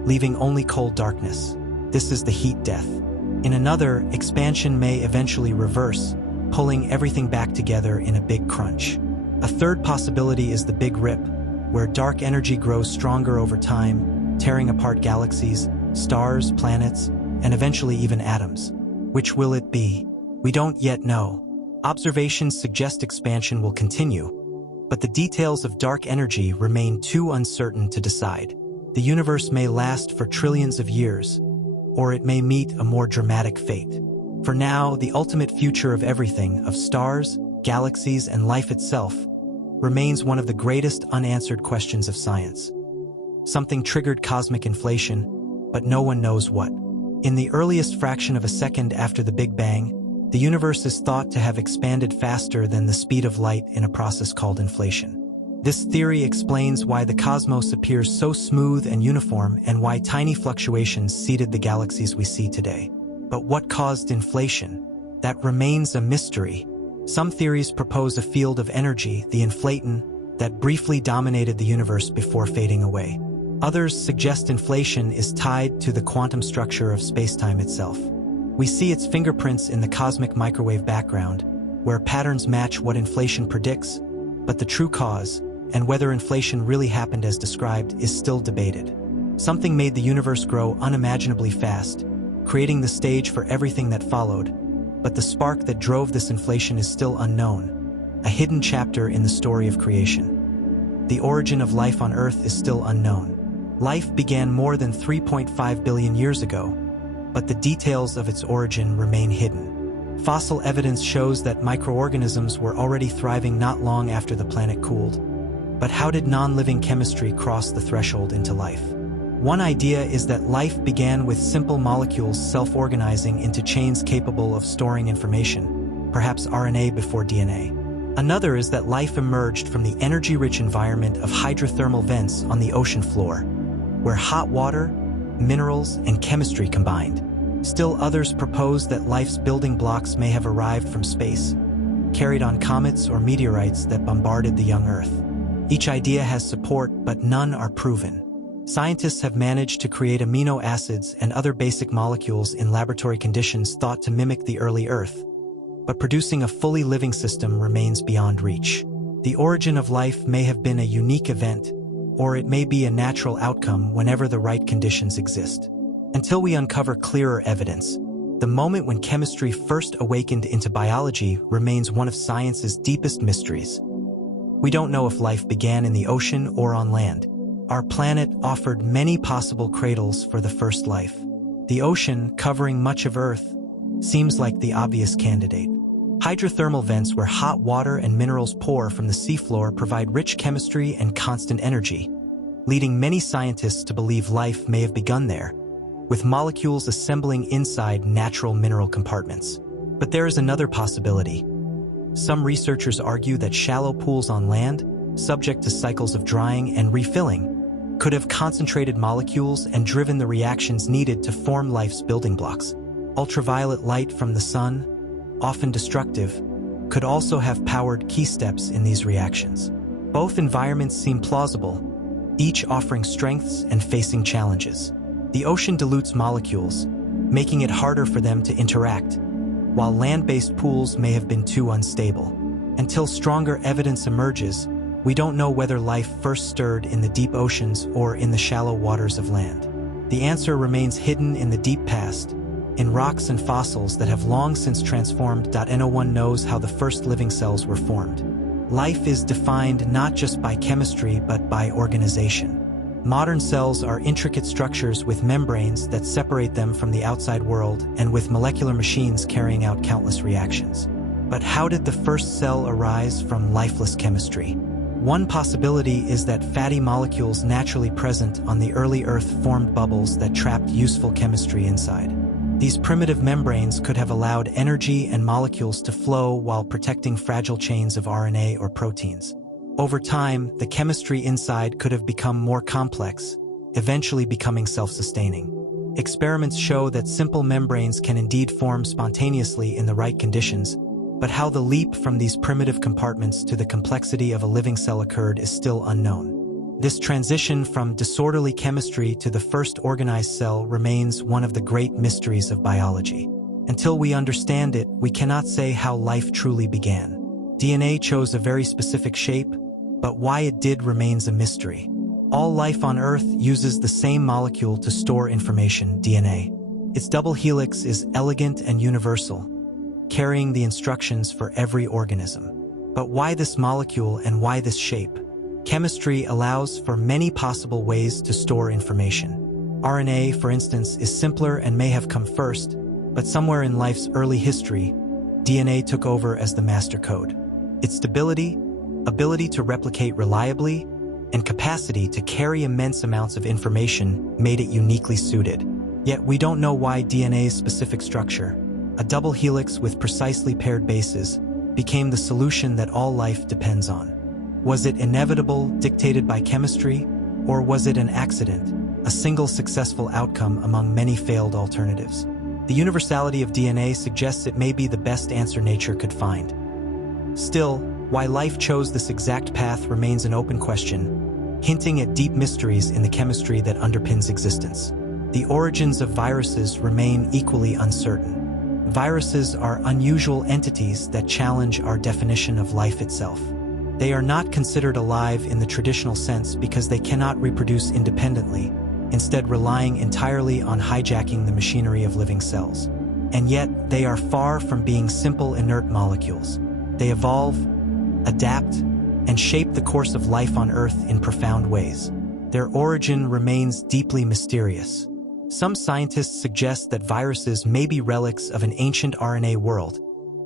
leaving only cold darkness. This is the heat death. In another, expansion may eventually reverse, pulling everything back together in a big crunch. A third possibility is the Big Rip, where dark energy grows stronger over time, tearing apart galaxies, stars, planets, and eventually even atoms. Which will it be? We don't yet know. Observations suggest expansion will continue, but the details of dark energy remain too uncertain to decide. The universe may last for trillions of years, or it may meet a more dramatic fate. For now, the ultimate future of everything, of stars, galaxies, and life itself, remains one of the greatest unanswered questions of science. Something triggered cosmic inflation, but no one knows what. In the earliest fraction of a second after the Big Bang, the universe is thought to have expanded faster than the speed of light in a process called inflation. This theory explains why the cosmos appears so smooth and uniform and why tiny fluctuations seeded the galaxies we see today. But what caused inflation? That remains a mystery. Some theories propose a field of energy, the inflaton, that briefly dominated the universe before fading away. Others suggest inflation is tied to the quantum structure of spacetime itself. We see its fingerprints in the cosmic microwave background, where patterns match what inflation predicts, but the true cause, and whether inflation really happened as described, is still debated. Something made the universe grow unimaginably fast, creating the stage for everything that followed, but the spark that drove this inflation is still unknown, a hidden chapter in the story of creation. The origin of life on Earth is still unknown. Life began more than 3.5 billion years ago, but the details of its origin remain hidden. Fossil evidence shows that microorganisms were already thriving not long after the planet cooled. But how did non-living chemistry cross the threshold into life? One idea is that life began with simple molecules self-organizing into chains capable of storing information, perhaps RNA before DNA. Another is that life emerged from the energy-rich environment of hydrothermal vents on the ocean floor, where hot water, minerals, and chemistry combined. Still others propose that life's building blocks may have arrived from space, carried on comets or meteorites that bombarded the young Earth. Each idea has support, but none are proven. Scientists have managed to create amino acids and other basic molecules in laboratory conditions thought to mimic the early Earth, but producing a fully living system remains beyond reach. The origin of life may have been a unique event, or it may be a natural outcome whenever the right conditions exist. Until we uncover clearer evidence, the moment when chemistry first awakened into biology remains one of science's deepest mysteries. We don't know if life began in the ocean or on land. Our planet offered many possible cradles for the first life. The ocean, covering much of Earth, seems like the obvious candidate. Hydrothermal vents where hot water and minerals pour from the seafloor provide rich chemistry and constant energy, leading many scientists to believe life may have begun there, with molecules assembling inside natural mineral compartments. But there is another possibility. Some researchers argue that shallow pools on land, subject to cycles of drying and refilling, could have concentrated molecules and driven the reactions needed to form life's building blocks. Ultraviolet light from the sun, often destructive, could also have powered key steps in these reactions. Both environments seem plausible, each offering strengths and facing challenges. The ocean dilutes molecules, making it harder for them to interact, while land-based pools may have been too unstable. Until stronger evidence emerges, we don't know whether life first stirred in the deep oceans or in the shallow waters of land. The answer remains hidden in the deep past, in rocks and fossils that have long since transformed. No one knows how the first living cells were formed. Life is defined not just by chemistry but by organization. Modern cells are intricate structures with membranes that separate them from the outside world and with molecular machines carrying out countless reactions. But how did the first cell arise from lifeless chemistry? One possibility is that fatty molecules naturally present on the early Earth formed bubbles that trapped useful chemistry inside. These primitive membranes could have allowed energy and molecules to flow while protecting fragile chains of RNA or proteins. Over time, the chemistry inside could have become more complex, eventually becoming self-sustaining. Experiments show that simple membranes can indeed form spontaneously in the right conditions, but how the leap from these primitive compartments to the complexity of a living cell occurred is still unknown. This transition from disorderly chemistry to the first organized cell remains one of the great mysteries of biology. Until we understand it, we cannot say how life truly began. DNA chose a very specific shape, but why it did remains a mystery. All life on Earth uses the same molecule to store information, DNA. Its double helix is elegant and universal, carrying the instructions for every organism. But why this molecule and why this shape? Chemistry allows for many possible ways to store information. RNA, for instance, is simpler and may have come first, but somewhere in life's early history, DNA took over as the master code. Its stability, ability to replicate reliably, and capacity to carry immense amounts of information made it uniquely suited. Yet we don't know why DNA's specific structure, a double helix with precisely paired bases, became the solution that all life depends on. Was it inevitable, dictated by chemistry, or was it an accident, a single successful outcome among many failed alternatives? The universality of DNA suggests it may be the best answer nature could find. Still, why life chose this exact path remains an open question, hinting at deep mysteries in the chemistry that underpins existence. The origins of viruses remain equally uncertain. Viruses are unusual entities that challenge our definition of life itself. They are not considered alive in the traditional sense because they cannot reproduce independently, instead relying entirely on hijacking the machinery of living cells. And yet, they are far from being simple inert molecules. They evolve, adapt, and shape the course of life on Earth in profound ways. Their origin remains deeply mysterious. Some scientists suggest that viruses may be relics of an ancient RNA world,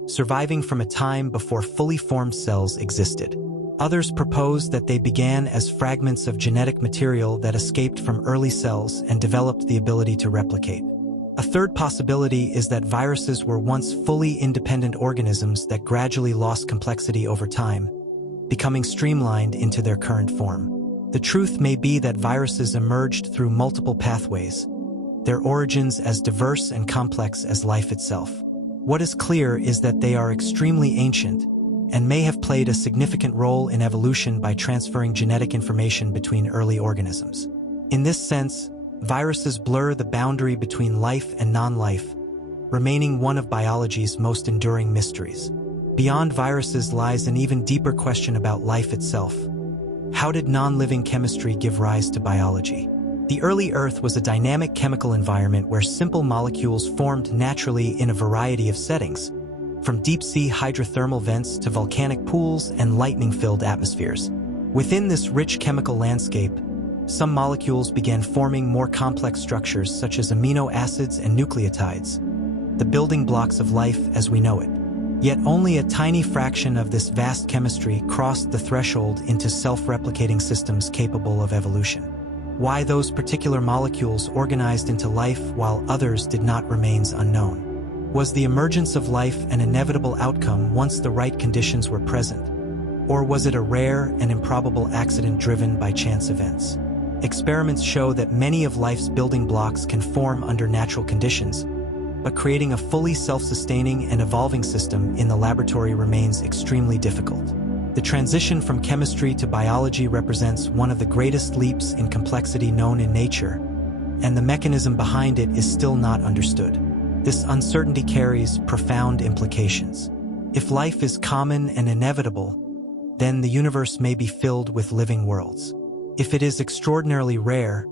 surviving from a time before fully formed cells existed. Others propose that they began as fragments of genetic material that escaped from early cells and developed the ability to replicate. A third possibility is that viruses were once fully independent organisms that gradually lost complexity over time, becoming streamlined into their current form. The truth may be that viruses emerged through multiple pathways, their origins as diverse and complex as life itself. What is clear is that they are extremely ancient and may have played a significant role in evolution by transferring genetic information between early organisms. In this sense, viruses blur the boundary between life and non-life, remaining one of biology's most enduring mysteries. Beyond viruses lies an even deeper question about life itself. How did non-living chemistry give rise to biology? The early Earth was a dynamic chemical environment where simple molecules formed naturally in a variety of settings, from deep-sea hydrothermal vents to volcanic pools and lightning-filled atmospheres. Within this rich chemical landscape, some molecules began forming more complex structures such as amino acids and nucleotides, the building blocks of life as we know it. Yet only a tiny fraction of this vast chemistry crossed the threshold into self-replicating systems capable of evolution. Why those particular molecules organized into life while others did not remains unknown. Was the emergence of life an inevitable outcome once the right conditions were present? Or was it a rare and improbable accident driven by chance events? Experiments show that many of life's building blocks can form under natural conditions, but creating a fully self-sustaining and evolving system in the laboratory remains extremely difficult. The transition from chemistry to biology represents one of the greatest leaps in complexity known in nature, and the mechanism behind it is still not understood. This uncertainty carries profound implications. If life is common and inevitable, then the universe may be filled with living worlds. If it is extraordinarily rare,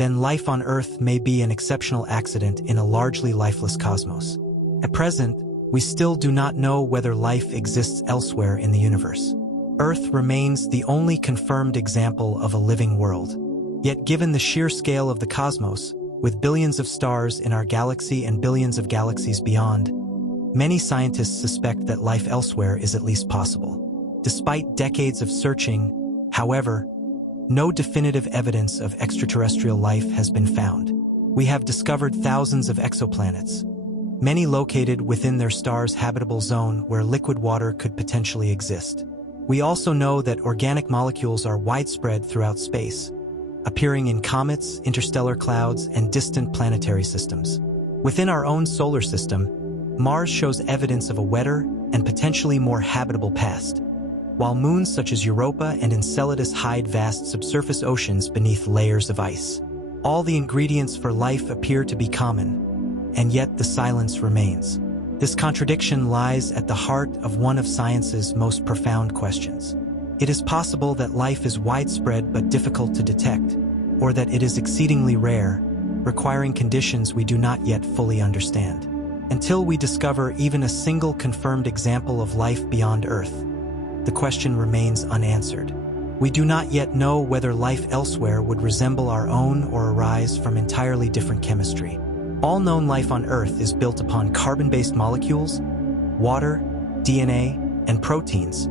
then life on Earth may be an exceptional accident in a largely lifeless cosmos. At present, we still do not know whether life exists elsewhere in the universe. Earth remains the only confirmed example of a living world. Yet given the sheer scale of the cosmos, with billions of stars in our galaxy and billions of galaxies beyond, many scientists suspect that life elsewhere is at least possible. Despite decades of searching, however, no definitive evidence of extraterrestrial life has been found. We have discovered thousands of exoplanets, many located within their star's habitable zone where liquid water could potentially exist. We also know that organic molecules are widespread throughout space, appearing in comets, interstellar clouds, and distant planetary systems. Within our own solar system, Mars shows evidence of a wetter and potentially more habitable past, while moons such as Europa and Enceladus hide vast subsurface oceans beneath layers of ice. All the ingredients for life appear to be common, and yet the silence remains. This contradiction lies at the heart of one of science's most profound questions. It is possible that life is widespread but difficult to detect, or that it is exceedingly rare, requiring conditions we do not yet fully understand. Until we discover even a single confirmed example of life beyond Earth, the question remains unanswered. We do not yet know whether life elsewhere would resemble our own or arise from entirely different chemistry. All known life on Earth is built upon carbon-based molecules, water, DNA, and proteins,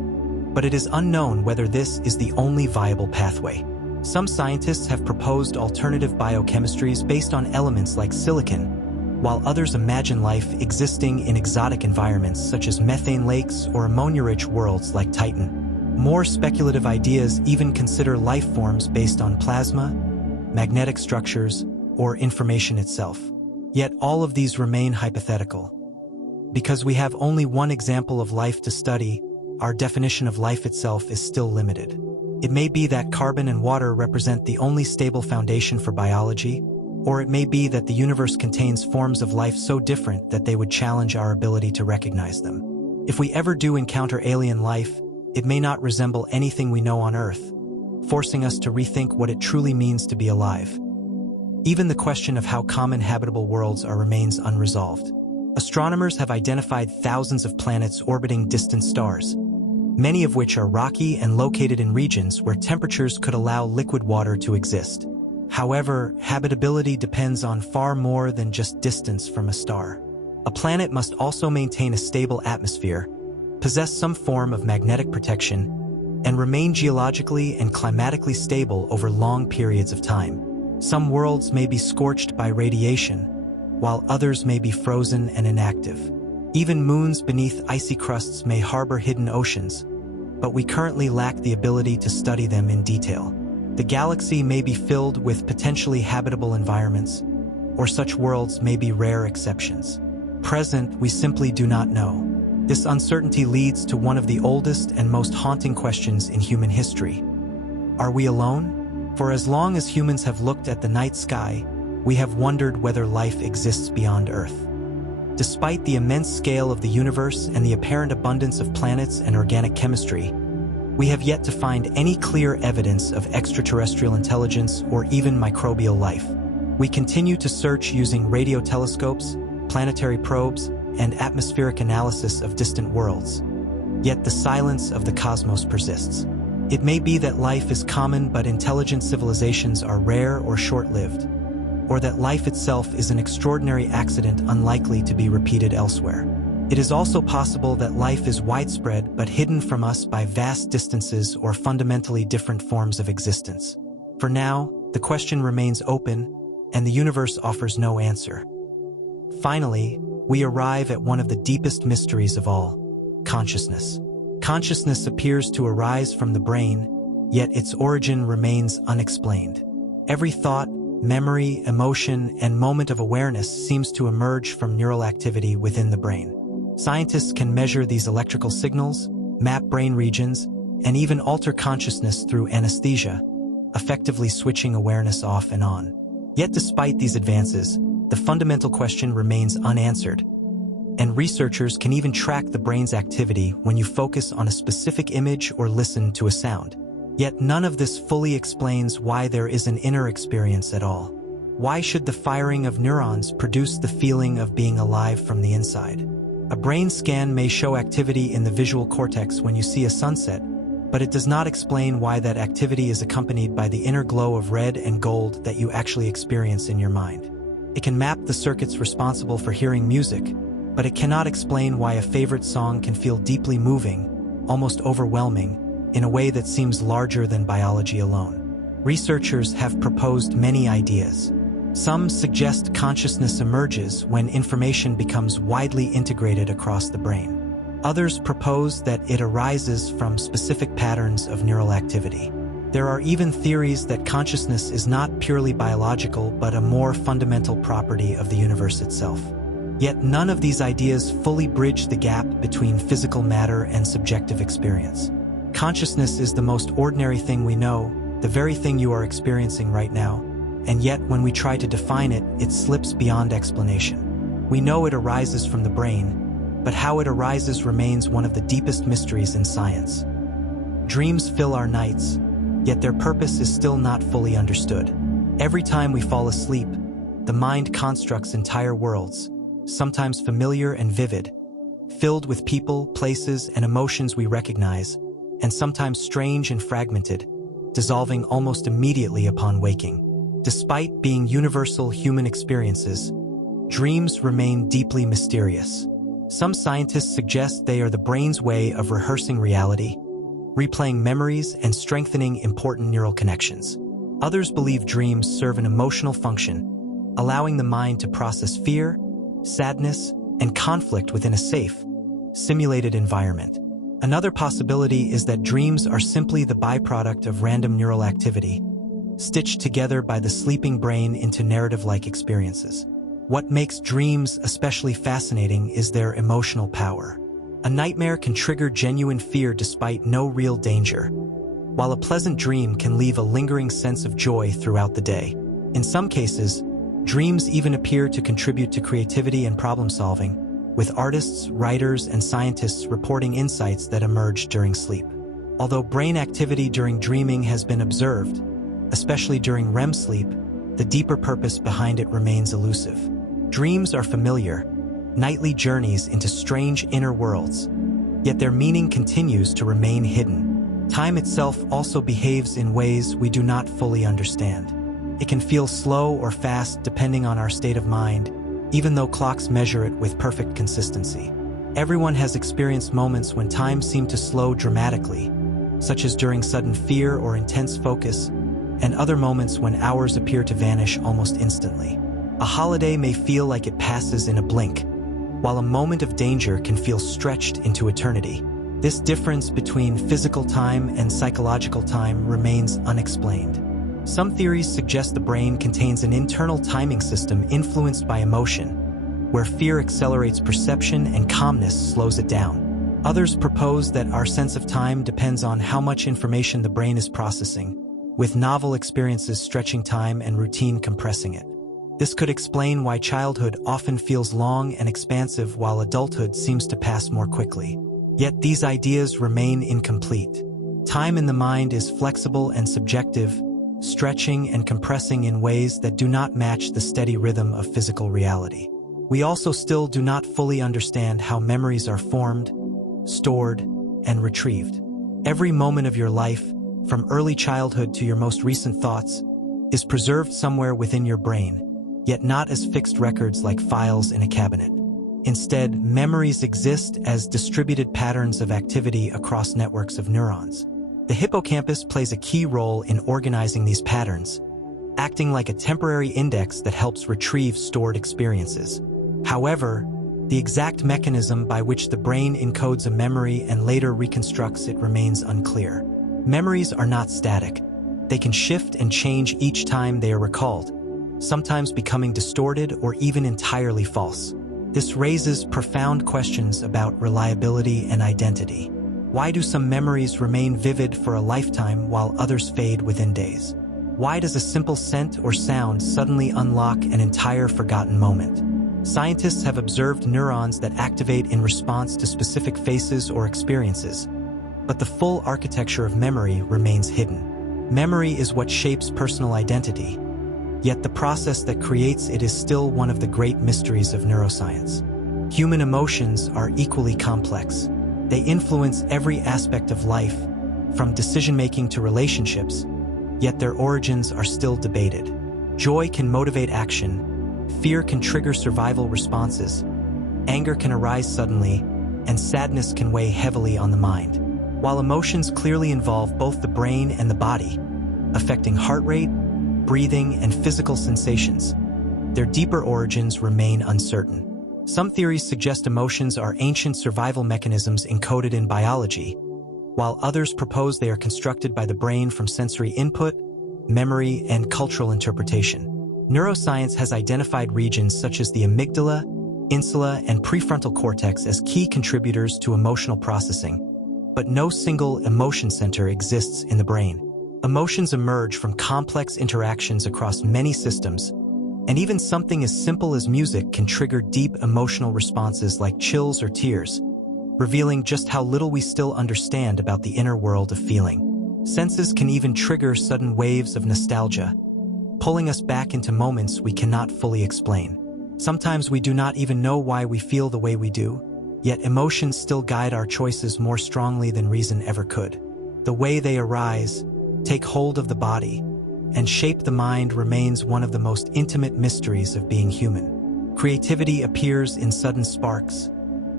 but it is unknown whether this is the only viable pathway. Some scientists have proposed alternative biochemistries based on elements like silicon, while others imagine life existing in exotic environments such as methane lakes or ammonia-rich worlds like Titan. More speculative ideas even consider life forms based on plasma, magnetic structures, or information itself. Yet all of these remain hypothetical. Because we have only one example of life to study, our definition of life itself is still limited. It may be that carbon and water represent the only stable foundation for biology, or it may be that the universe contains forms of life so different that they would challenge our ability to recognize them. If we ever do encounter alien life, it may not resemble anything we know on Earth, forcing us to rethink what it truly means to be alive. Even the question of how common habitable worlds are remains unresolved. Astronomers have identified thousands of planets orbiting distant stars, many of which are rocky and located in regions where temperatures could allow liquid water to exist. However, habitability depends on far more than just distance from a star. A planet must also maintain a stable atmosphere, possess some form of magnetic protection, and remain geologically and climatically stable over long periods of time. Some worlds may be scorched by radiation, while others may be frozen and inactive. Even moons beneath icy crusts may harbor hidden oceans, but we currently lack the ability to study them in detail. The galaxy may be filled with potentially habitable environments, or such worlds may be rare exceptions. Present, we simply do not know. This uncertainty leads to one of the oldest and most haunting questions in human history. Are we alone? For as long as humans have looked at the night sky, we have wondered whether life exists beyond Earth. Despite the immense scale of the universe and the apparent abundance of planets and organic chemistry, we have yet to find any clear evidence of extraterrestrial intelligence or even microbial life. We continue to search using radio telescopes, planetary probes, and atmospheric analysis of distant worlds. Yet the silence of the cosmos persists. It may be that life is common but intelligent civilizations are rare or short-lived, or that life itself is an extraordinary accident unlikely to be repeated elsewhere. It is also possible that life is widespread but hidden from us by vast distances or fundamentally different forms of existence. For now, the question remains open, and the universe offers no answer. Finally, we arrive at one of the deepest mysteries of all: consciousness. Consciousness appears to arise from the brain, yet its origin remains unexplained. Every thought, memory, emotion, and moment of awareness seems to emerge from neural activity within the brain. Scientists can measure these electrical signals, map brain regions, and even alter consciousness through anesthesia, effectively switching awareness off and on. Yet despite these advances, the fundamental question remains unanswered, and researchers can even track the brain's activity when you focus on a specific image or listen to a sound. Yet none of this fully explains why there is an inner experience at all. Why should the firing of neurons produce the feeling of being alive from the inside? A brain scan may show activity in the visual cortex when you see a sunset, but it does not explain why that activity is accompanied by the inner glow of red and gold that you actually experience in your mind. It can map the circuits responsible for hearing music, but it cannot explain why a favorite song can feel deeply moving, almost overwhelming, in a way that seems larger than biology alone. Researchers have proposed many ideas. Some suggest consciousness emerges when information becomes widely integrated across the brain. Others propose that it arises from specific patterns of neural activity. There are even theories that consciousness is not purely biological but a more fundamental property of the universe itself. Yet none of these ideas fully bridge the gap between physical matter and subjective experience. Consciousness is the most ordinary thing we know, the very thing you are experiencing right now, and yet when we try to define it, it slips beyond explanation. We know it arises from the brain, but how it arises remains one of the deepest mysteries in science. Dreams fill our nights, yet their purpose is still not fully understood. Every time we fall asleep, the mind constructs entire worlds, sometimes familiar and vivid, filled with people, places, and emotions we recognize, and sometimes strange and fragmented, dissolving almost immediately upon waking. Despite being universal human experiences, dreams remain deeply mysterious. Some scientists suggest they are the brain's way of rehearsing reality, replaying memories and strengthening important neural connections. Others believe dreams serve an emotional function, allowing the mind to process fear, sadness, and conflict within a safe, simulated environment. Another possibility is that dreams are simply the byproduct of random neural activity, stitched together by the sleeping brain into narrative-like experiences. What makes dreams especially fascinating is their emotional power. A nightmare can trigger genuine fear despite no real danger, while a pleasant dream can leave a lingering sense of joy throughout the day. In some cases, dreams even appear to contribute to creativity and problem-solving, with artists, writers, and scientists reporting insights that emerge during sleep. Although brain activity during dreaming has been observed, especially during REM sleep, the deeper purpose behind it remains elusive. Dreams are familiar, nightly journeys into strange inner worlds, yet their meaning continues to remain hidden. Time itself also behaves in ways we do not fully understand. It can feel slow or fast depending on our state of mind, even though clocks measure it with perfect consistency. Everyone has experienced moments when time seemed to slow dramatically, such as during sudden fear or intense focus, and other moments when hours appear to vanish almost instantly. A holiday may feel like it passes in a blink, while a moment of danger can feel stretched into eternity. This difference between physical time and psychological time remains unexplained. Some theories suggest the brain contains an internal timing system influenced by emotion, where fear accelerates perception and calmness slows it down. Others propose that our sense of time depends on how much information the brain is processing, with novel experiences stretching time and routine compressing it. This could explain why childhood often feels long and expansive while adulthood seems to pass more quickly. Yet these ideas remain incomplete. Time in the mind is flexible and subjective, stretching and compressing in ways that do not match the steady rhythm of physical reality. We also still do not fully understand how memories are formed, stored, and retrieved. Every moment of your life, from early childhood to your most recent thoughts, is preserved somewhere within your brain, yet not as fixed records like files in a cabinet. Instead, memories exist as distributed patterns of activity across networks of neurons. The hippocampus plays a key role in organizing these patterns, acting like a temporary index that helps retrieve stored experiences. However, the exact mechanism by which the brain encodes a memory and later reconstructs it remains unclear. Memories are not static. They can shift and change each time they are recalled, sometimes becoming distorted or even entirely false. This raises profound questions about reliability and identity. Why do some memories remain vivid for a lifetime while others fade within days? Why does a simple scent or sound suddenly unlock an entire forgotten moment? Scientists have observed neurons that activate in response to specific faces or experiences, but the full architecture of memory remains hidden. Memory is what shapes personal identity, Yet the process that creates it is still one of the great mysteries of neuroscience. Human emotions are equally complex. They influence every aspect of life, from decision-making to relationships, yet their origins are still debated. Joy can motivate action, fear can trigger survival responses, anger can arise suddenly, and sadness can weigh heavily on the mind. While emotions clearly involve both the brain and the body, affecting heart rate, breathing, and physical sensations, their deeper origins remain uncertain. Some theories suggest emotions are ancient survival mechanisms encoded in biology, while others propose they are constructed by the brain from sensory input, memory, and cultural interpretation. Neuroscience has identified regions such as the amygdala, insula, and prefrontal cortex as key contributors to emotional processing, but no single emotion center exists in the brain. Emotions emerge from complex interactions across many systems, and even something as simple as music can trigger deep emotional responses like chills or tears, revealing just how little we still understand about the inner world of feeling. Senses can even trigger sudden waves of nostalgia, pulling us back into moments we cannot fully explain. Sometimes we do not even know why we feel the way we do, yet emotions still guide our choices more strongly than reason ever could. The way they arise, take hold of the body, and shape the mind remains one of the most intimate mysteries of being human. Creativity appears in sudden sparks,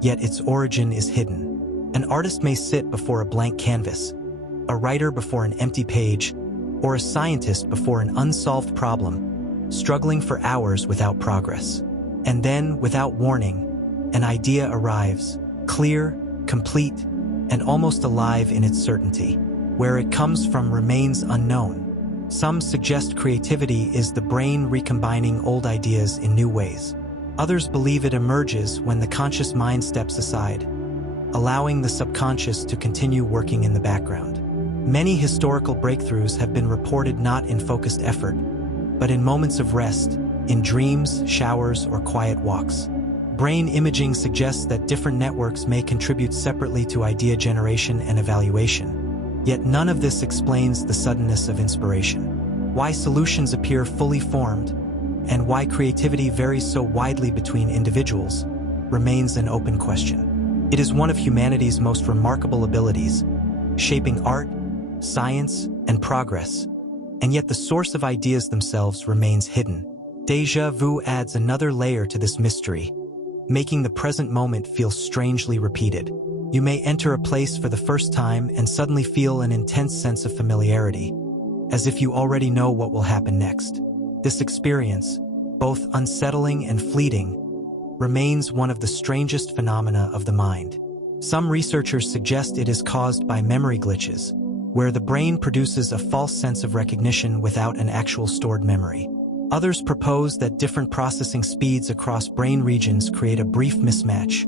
yet its origin is hidden. An artist may sit before a blank canvas, a writer before an empty page, or a scientist before an unsolved problem, struggling for hours without progress. And then, without warning, an idea arrives, clear, complete, and almost alive in its certainty. Where it comes from remains unknown. Some suggest creativity is the brain recombining old ideas in new ways. Others believe it emerges when the conscious mind steps aside, allowing the subconscious to continue working in the background. Many historical breakthroughs have been reported not in focused effort, but in moments of rest, in dreams, showers, or quiet walks. Brain imaging suggests that different networks may contribute separately to idea generation and evaluation. Yet none of this explains the suddenness of inspiration. Why solutions appear fully formed, and why creativity varies so widely between individuals, remains an open question. It is one of humanity's most remarkable abilities, shaping art, science, and progress, and yet the source of ideas themselves remains hidden. Déjà vu adds another layer to this mystery, making the present moment feel strangely repeated. You may enter a place for the first time and suddenly feel an intense sense of familiarity, as if you already know what will happen next. This experience, both unsettling and fleeting, remains one of the strangest phenomena of the mind. Some researchers suggest it is caused by memory glitches, where the brain produces a false sense of recognition without an actual stored memory. Others propose that different processing speeds across brain regions create a brief mismatch,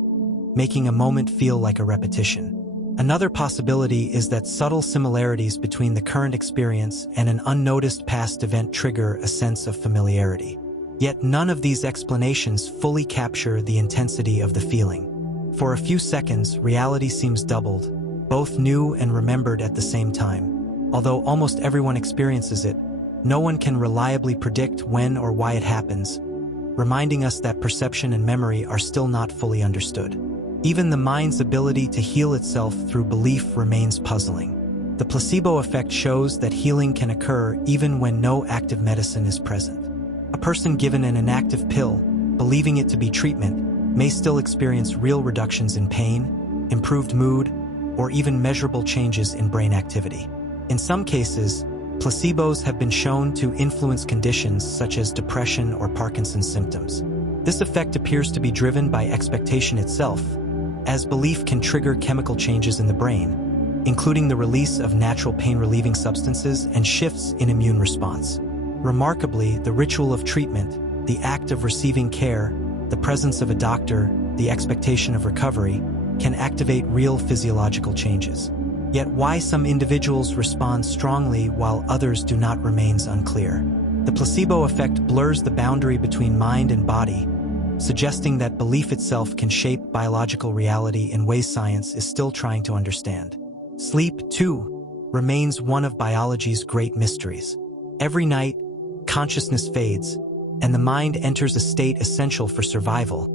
making a moment feel like a repetition. Another possibility is that subtle similarities between the current experience and an unnoticed past event trigger a sense of familiarity. Yet none of these explanations fully capture the intensity of the feeling. For a few seconds, reality seems doubled, both new and remembered at the same time. Although almost everyone experiences it, no one can reliably predict when or why it happens, reminding us that perception and memory are still not fully understood. Even the mind's ability to heal itself through belief remains puzzling. The placebo effect shows that healing can occur even when no active medicine is present. A person given an inactive pill, believing it to be treatment, may still experience real reductions in pain, improved mood, or even measurable changes in brain activity. In some cases, placebos have been shown to influence conditions such as depression or Parkinson's symptoms. This effect appears to be driven by expectation itself, as belief can trigger chemical changes in the brain, including the release of natural pain-relieving substances and shifts in immune response. Remarkably, the ritual of treatment, the act of receiving care, the presence of a doctor, the expectation of recovery, can activate real physiological changes. Yet why some individuals respond strongly while others do not remains unclear. The placebo effect blurs the boundary between mind and body, suggesting that belief itself can shape biological reality in ways science is still trying to understand. Sleep, too, remains one of biology's great mysteries. Every night, consciousness fades, and the mind enters a state essential for survival.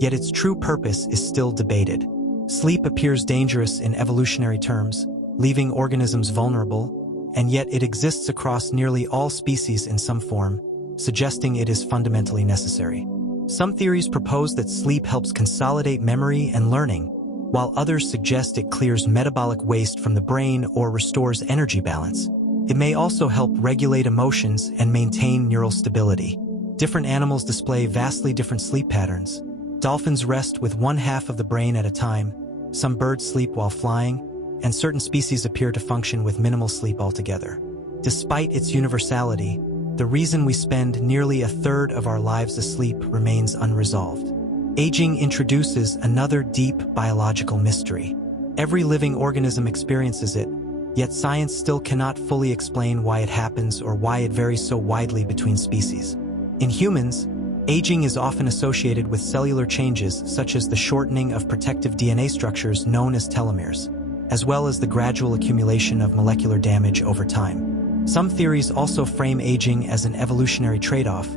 Yet its true purpose is still debated. Sleep appears dangerous in evolutionary terms, leaving organisms vulnerable, and yet it exists across nearly all species in some form, suggesting it is fundamentally necessary. Some theories propose that sleep helps consolidate memory and learning, while others suggest it clears metabolic waste from the brain or restores energy balance. It may also help regulate emotions and maintain neural stability. Different animals display vastly different sleep patterns. Dolphins rest with one half of the brain at a time, some birds sleep while flying, and certain species appear to function with minimal sleep altogether. Despite its universality, the reason we spend nearly a third of our lives asleep remains unresolved. Aging introduces another deep biological mystery. Every living organism experiences it, yet science still cannot fully explain why it happens or why it varies so widely between species. In humans, aging is often associated with cellular changes such as the shortening of protective DNA structures known as telomeres, as well as the gradual accumulation of molecular damage over time. Some theories also frame aging as an evolutionary trade-off,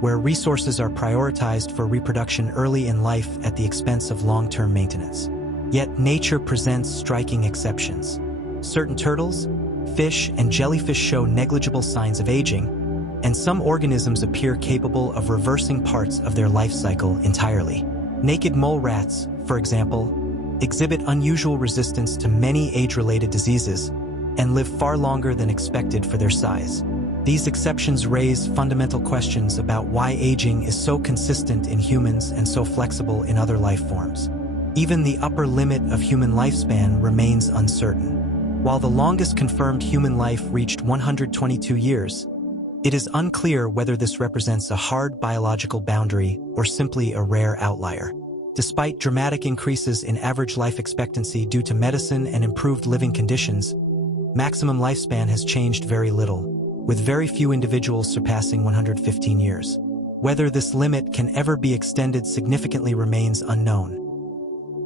where resources are prioritized for reproduction early in life at the expense of long-term maintenance. Yet nature presents striking exceptions. Certain turtles, fish, and jellyfish show negligible signs of aging, and some organisms appear capable of reversing parts of their life cycle entirely. Naked mole rats, for example, exhibit unusual resistance to many age-related diseases and live far longer than expected for their size. These exceptions raise fundamental questions about why aging is so consistent in humans and so flexible in other life forms. Even the upper limit of human lifespan remains uncertain. While the longest confirmed human life reached 122 years, it is unclear whether this represents a hard biological boundary or simply a rare outlier. Despite dramatic increases in average life expectancy due to medicine and improved living conditions, maximum lifespan has changed very little, with very few individuals surpassing 115 years. Whether this limit can ever be extended significantly remains unknown.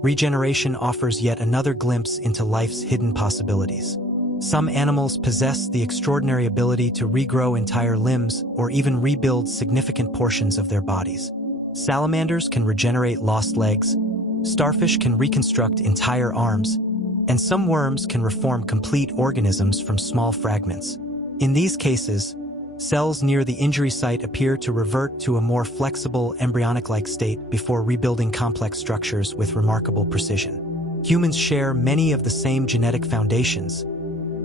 Regeneration offers yet another glimpse into life's hidden possibilities. Some animals possess the extraordinary ability to regrow entire limbs or even rebuild significant portions of their bodies. Salamanders can regenerate lost legs, starfish can reconstruct entire arms, and some worms can reform complete organisms from small fragments. In these cases, cells near the injury site appear to revert to a more flexible embryonic-like state before rebuilding complex structures with remarkable precision. Humans share many of the same genetic foundations,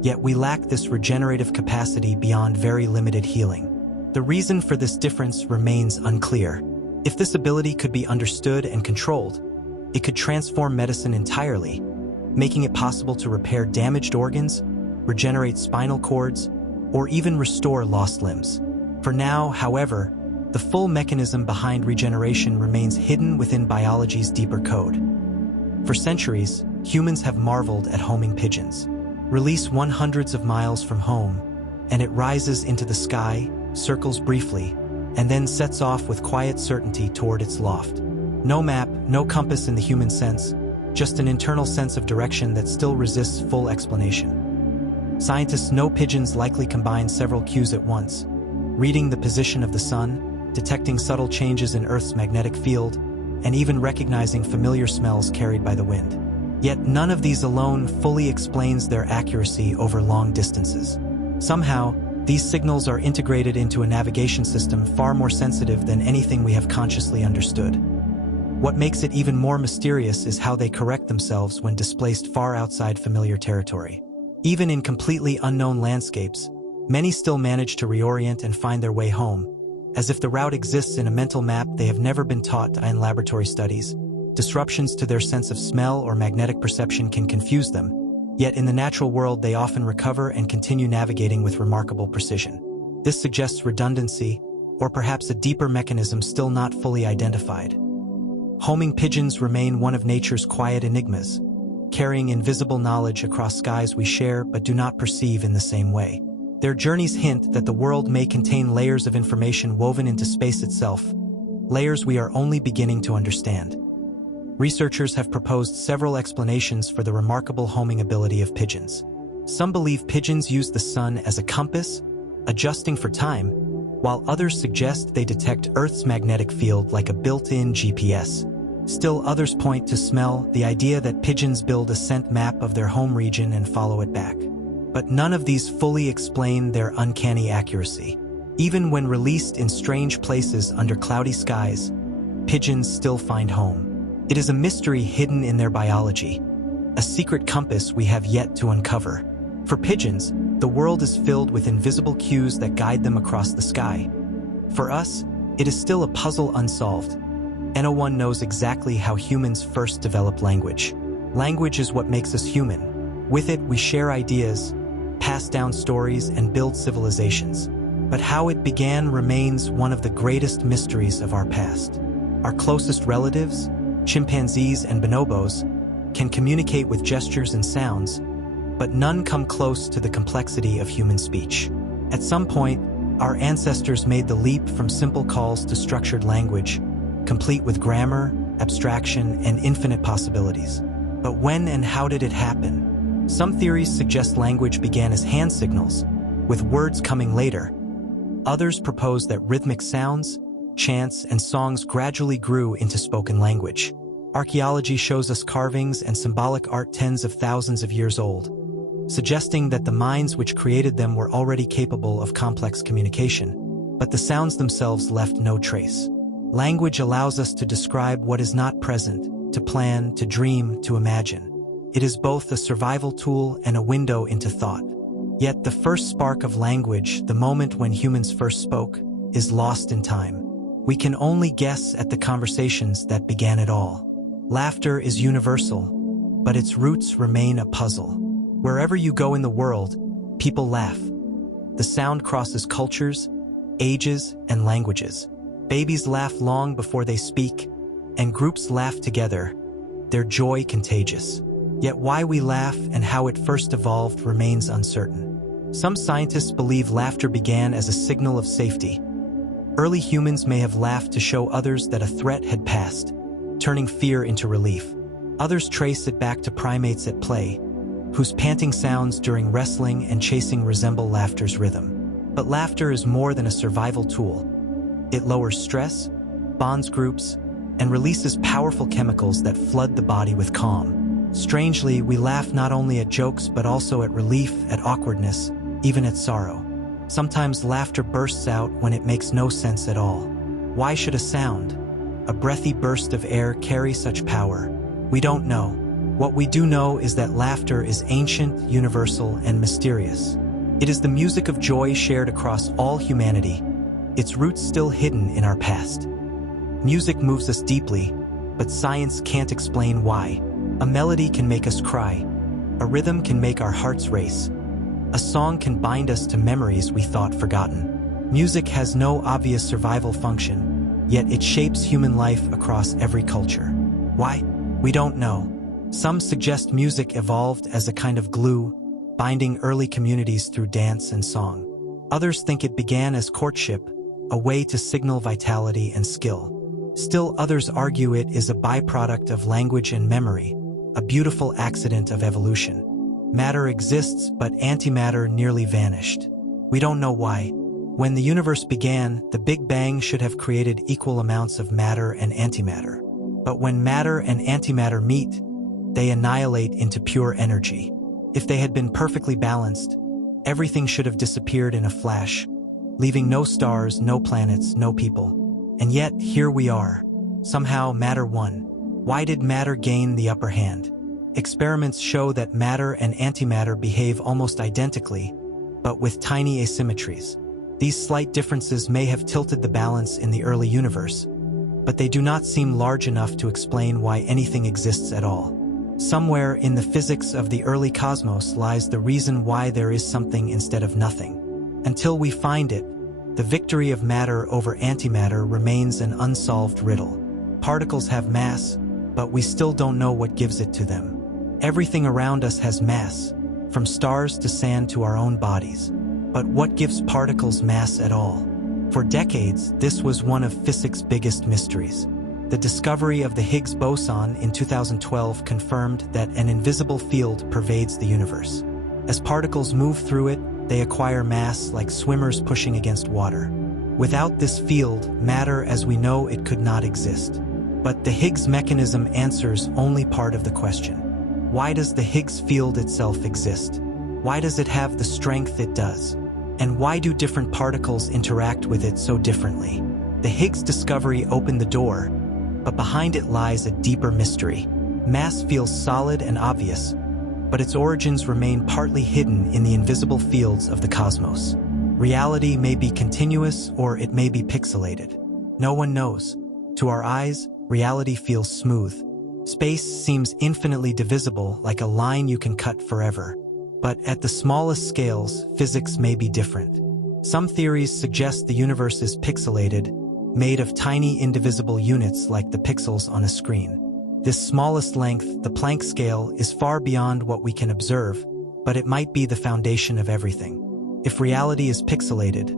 yet we lack this regenerative capacity beyond very limited healing. The reason for this difference remains unclear. If this ability could be understood and controlled, it could transform medicine entirely, making it possible to repair damaged organs, regenerate spinal cords, or even restore lost limbs. For now, however, the full mechanism behind regeneration remains hidden within biology's deeper code. For centuries, humans have marveled at homing pigeons. Release one hundreds of miles from home, and it rises into the sky, circles briefly, and then sets off with quiet certainty toward its loft. No map, no compass in the human sense, just an internal sense of direction that still resists full explanation. Scientists know pigeons likely combine several cues at once, reading the position of the sun, detecting subtle changes in Earth's magnetic field, and even recognizing familiar smells carried by the wind. Yet none of these alone fully explains their accuracy over long distances. Somehow, these signals are integrated into a navigation system far more sensitive than anything we have consciously understood. What makes it even more mysterious is how they correct themselves when displaced far outside familiar territory. Even in completely unknown landscapes, many still manage to reorient and find their way home, as if the route exists in a mental map they have never been taught in laboratory studies. Disruptions to their sense of smell or magnetic perception can confuse them, yet in the natural world they often recover and continue navigating with remarkable precision. This suggests redundancy, or perhaps a deeper mechanism still not fully identified. Homing pigeons remain one of nature's quiet enigmas, carrying invisible knowledge across skies we share but do not perceive in the same way. Their journeys hint that the world may contain layers of information woven into space itself, layers we are only beginning to understand. Researchers have proposed several explanations for the remarkable homing ability of pigeons. Some believe pigeons use the sun as a compass, adjusting for time, while others suggest they detect Earth's magnetic field like a built-in GPS. Still others point to smell, the idea that pigeons build a scent map of their home region and follow it back. But none of these fully explain their uncanny accuracy. Even when released in strange places under cloudy skies, pigeons still find home. It is a mystery hidden in their biology, a secret compass we have yet to uncover. For pigeons, the world is filled with invisible cues that guide them across the sky. For us, it is still a puzzle unsolved. No one knows exactly how humans first developed language. Language is what makes us human. With it, we share ideas, pass down stories, and build civilizations. But how it began remains one of the greatest mysteries of our past. Our closest relatives, chimpanzees and bonobos, can communicate with gestures and sounds, but none come close to the complexity of human speech. At some point, our ancestors made the leap from simple calls to structured language, complete with grammar, abstraction, and infinite possibilities. But when and how did it happen? Some theories suggest language began as hand signals, with words coming later. Others propose that rhythmic sounds, chants, and songs gradually grew into spoken language. Archaeology shows us carvings and symbolic art tens of thousands of years old, suggesting that the minds which created them were already capable of complex communication. But the sounds themselves left no trace. Language allows us to describe what is not present, to plan, to dream, to imagine. It is both a survival tool and a window into thought. Yet the first spark of language, the moment when humans first spoke, is lost in time. We can only guess at the conversations that began it all. Laughter is universal, but its roots remain a puzzle. Wherever you go in the world, people laugh. The sound crosses cultures, ages, and languages. Babies laugh long before they speak, and groups laugh together, their joy contagious. Yet why we laugh and how it first evolved remains uncertain. Some scientists believe laughter began as a signal of safety. Early humans may have laughed to show others that a threat had passed, turning fear into relief. Others trace it back to primates at play, whose panting sounds during wrestling and chasing resemble laughter's rhythm. But laughter is more than a survival tool. It lowers stress, bonds groups, and releases powerful chemicals that flood the body with calm. Strangely, we laugh not only at jokes but also at relief, at awkwardness, even at sorrow. Sometimes laughter bursts out when it makes no sense at all. Why should a sound, a breathy burst of air, carry such power? We don't know. What we do know is that laughter is ancient, universal, and mysterious. It is the music of joy shared across all humanity, its roots still hidden in our past. Music moves us deeply, but science can't explain why. A melody can make us cry. A rhythm can make our hearts race. A song can bind us to memories we thought forgotten. Music has no obvious survival function, yet it shapes human life across every culture. Why? We don't know. Some suggest music evolved as a kind of glue, binding early communities through dance and song. Others think it began as courtship, a way to signal vitality and skill. Still others argue it is a byproduct of language and memory, a beautiful accident of evolution. Matter exists, but antimatter nearly vanished. We don't know why. When the universe began, the Big Bang should have created equal amounts of matter and antimatter. But when matter and antimatter meet, they annihilate into pure energy. If they had been perfectly balanced, everything should have disappeared in a flash, leaving no stars, no planets, no people. And yet, here we are. Somehow, matter won. Why did matter gain the upper hand? Experiments show that matter and antimatter behave almost identically, but with tiny asymmetries. These slight differences may have tilted the balance in the early universe, but they do not seem large enough to explain why anything exists at all. Somewhere in the physics of the early cosmos lies the reason why there is something instead of nothing. Until we find it, the victory of matter over antimatter remains an unsolved riddle. Particles have mass, but we still don't know what gives it to them. Everything around us has mass, from stars to sand to our own bodies. But what gives particles mass at all? For decades, this was one of physics' biggest mysteries. The discovery of the Higgs boson in 2012 confirmed that an invisible field pervades the universe. As particles move through it, they acquire mass like swimmers pushing against water. Without this field, matter as we know it could not exist. But the Higgs mechanism answers only part of the question. Why does the Higgs field itself exist? Why does it have the strength it does? And why do different particles interact with it so differently? The Higgs discovery opened the door, but behind it lies a deeper mystery. Mass feels solid and obvious, but its origins remain partly hidden in the invisible fields of the cosmos. Reality may be continuous or it may be pixelated. No one knows. To our eyes, reality feels smooth. Space seems infinitely divisible, like a line you can cut forever. But at the smallest scales, physics may be different. Some theories suggest the universe is pixelated, made of tiny indivisible units like the pixels on a screen. This smallest length, the Planck scale, is far beyond what we can observe, but it might be the foundation of everything. If reality is pixelated,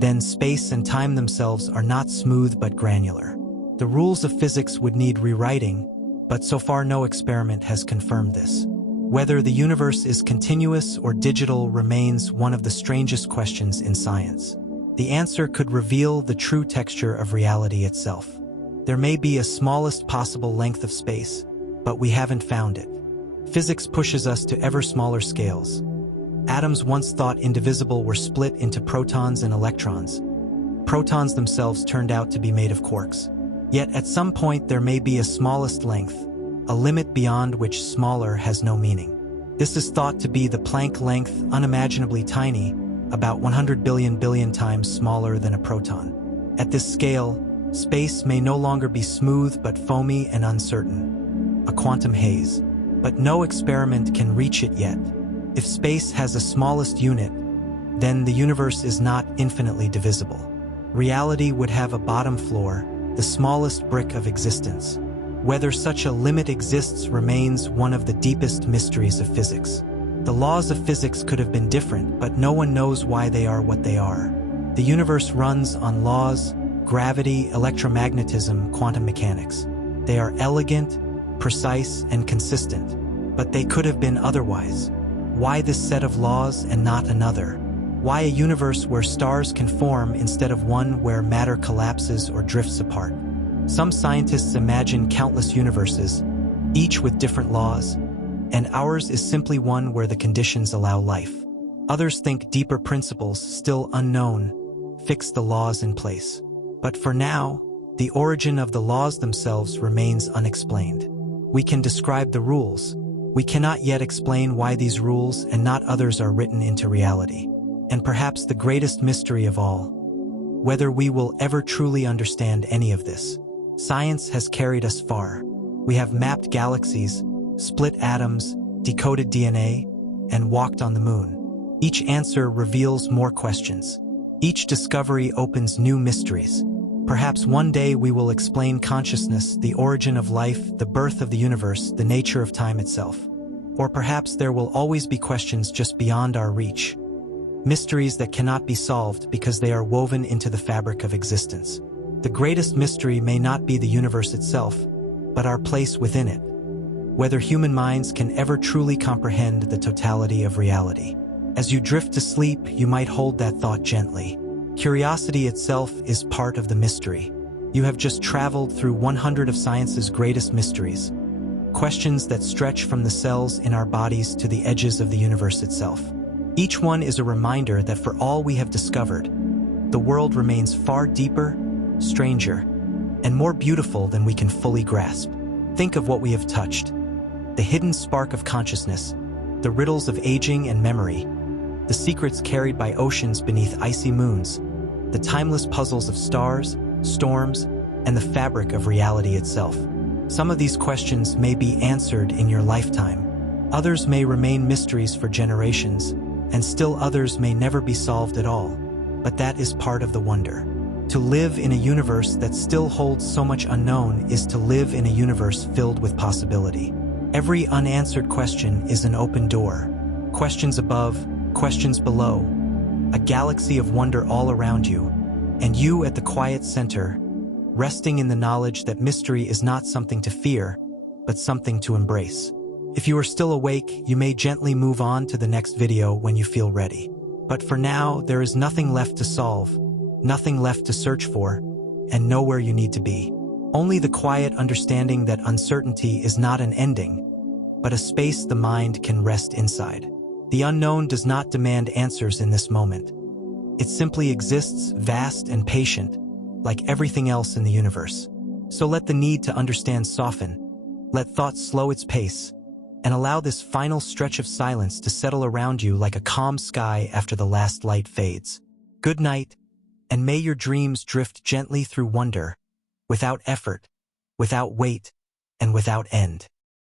then space and time themselves are not smooth but granular. The rules of physics would need rewriting, but so far no experiment has confirmed this. Whether the universe is continuous or digital remains one of the strangest questions in science. The answer could reveal the true texture of reality itself. There may be a smallest possible length of space, but we haven't found it. Physics pushes us to ever smaller scales. Atoms once thought indivisible were split into protons and electrons. Protons themselves turned out to be made of quarks. Yet at some point there may be a smallest length, a limit beyond which smaller has no meaning. This is thought to be the Planck length, unimaginably tiny, about 100 billion times smaller than a proton. At this scale, space may no longer be smooth but foamy and uncertain, a quantum haze. But no experiment can reach it yet. If space has a smallest unit, then the universe is not infinitely divisible. Reality would have a bottom floor, the smallest brick of existence. Whether such a limit exists remains one of the deepest mysteries of physics. The laws of physics could have been different, but no one knows why they are what they are. The universe runs on laws, gravity, electromagnetism, quantum mechanics. They are elegant, precise, and consistent, but they could have been otherwise. Why this set of laws and not another? Why a universe where stars can form instead of one where matter collapses or drifts apart? Some scientists imagine countless universes, each with different laws, and ours is simply one where the conditions allow life. Others think deeper principles, still unknown, fix the laws in place. But for now, the origin of the laws themselves remains unexplained. We can describe the rules. We cannot yet explain why these rules and not others are written into reality. And perhaps the greatest mystery of all, whether we will ever truly understand any of this. Science has carried us far. We have mapped galaxies, split atoms, decoded DNA, and walked on the moon. Each answer reveals more questions. Each discovery opens new mysteries. Perhaps one day we will explain consciousness, the origin of life, the birth of the universe, the nature of time itself. Or perhaps there will always be questions just beyond our reach. Mysteries that cannot be solved because they are woven into the fabric of existence. The greatest mystery may not be the universe itself, but our place within it. Whether human minds can ever truly comprehend the totality of reality. As you drift to sleep, you might hold that thought gently. Curiosity itself is part of the mystery. You have just traveled through 100 of science's greatest mysteries. Questions that stretch from the cells in our bodies to the edges of the universe itself. Each one is a reminder that for all we have discovered, the world remains far deeper, stranger, and more beautiful than we can fully grasp. Think of what we have touched. The hidden spark of consciousness, the riddles of aging and memory, the secrets carried by oceans beneath icy moons, the timeless puzzles of stars, storms, and the fabric of reality itself. Some of these questions may be answered in your lifetime. Others may remain mysteries for generations, and still others may never be solved at all. But that is part of the wonder. To live in a universe that still holds so much unknown is to live in a universe filled with possibility. Every unanswered question is an open door. Questions above, questions below. A galaxy of wonder all around you, and you at the quiet center, resting in the knowledge that mystery is not something to fear, but something to embrace. If you are still awake, you may gently move on to the next video when you feel ready. But for now, there is nothing left to solve, nothing left to search for, and nowhere you need to be. Only the quiet understanding that uncertainty is not an ending, but a space the mind can rest inside. The unknown does not demand answers in this moment. It simply exists, vast and patient, like everything else in the universe. So let the need to understand soften, let thought slow its pace, and allow this final stretch of silence to settle around you like a calm sky after the last light fades. Good night, and may your dreams drift gently through wonder, without effort, without weight, and without end.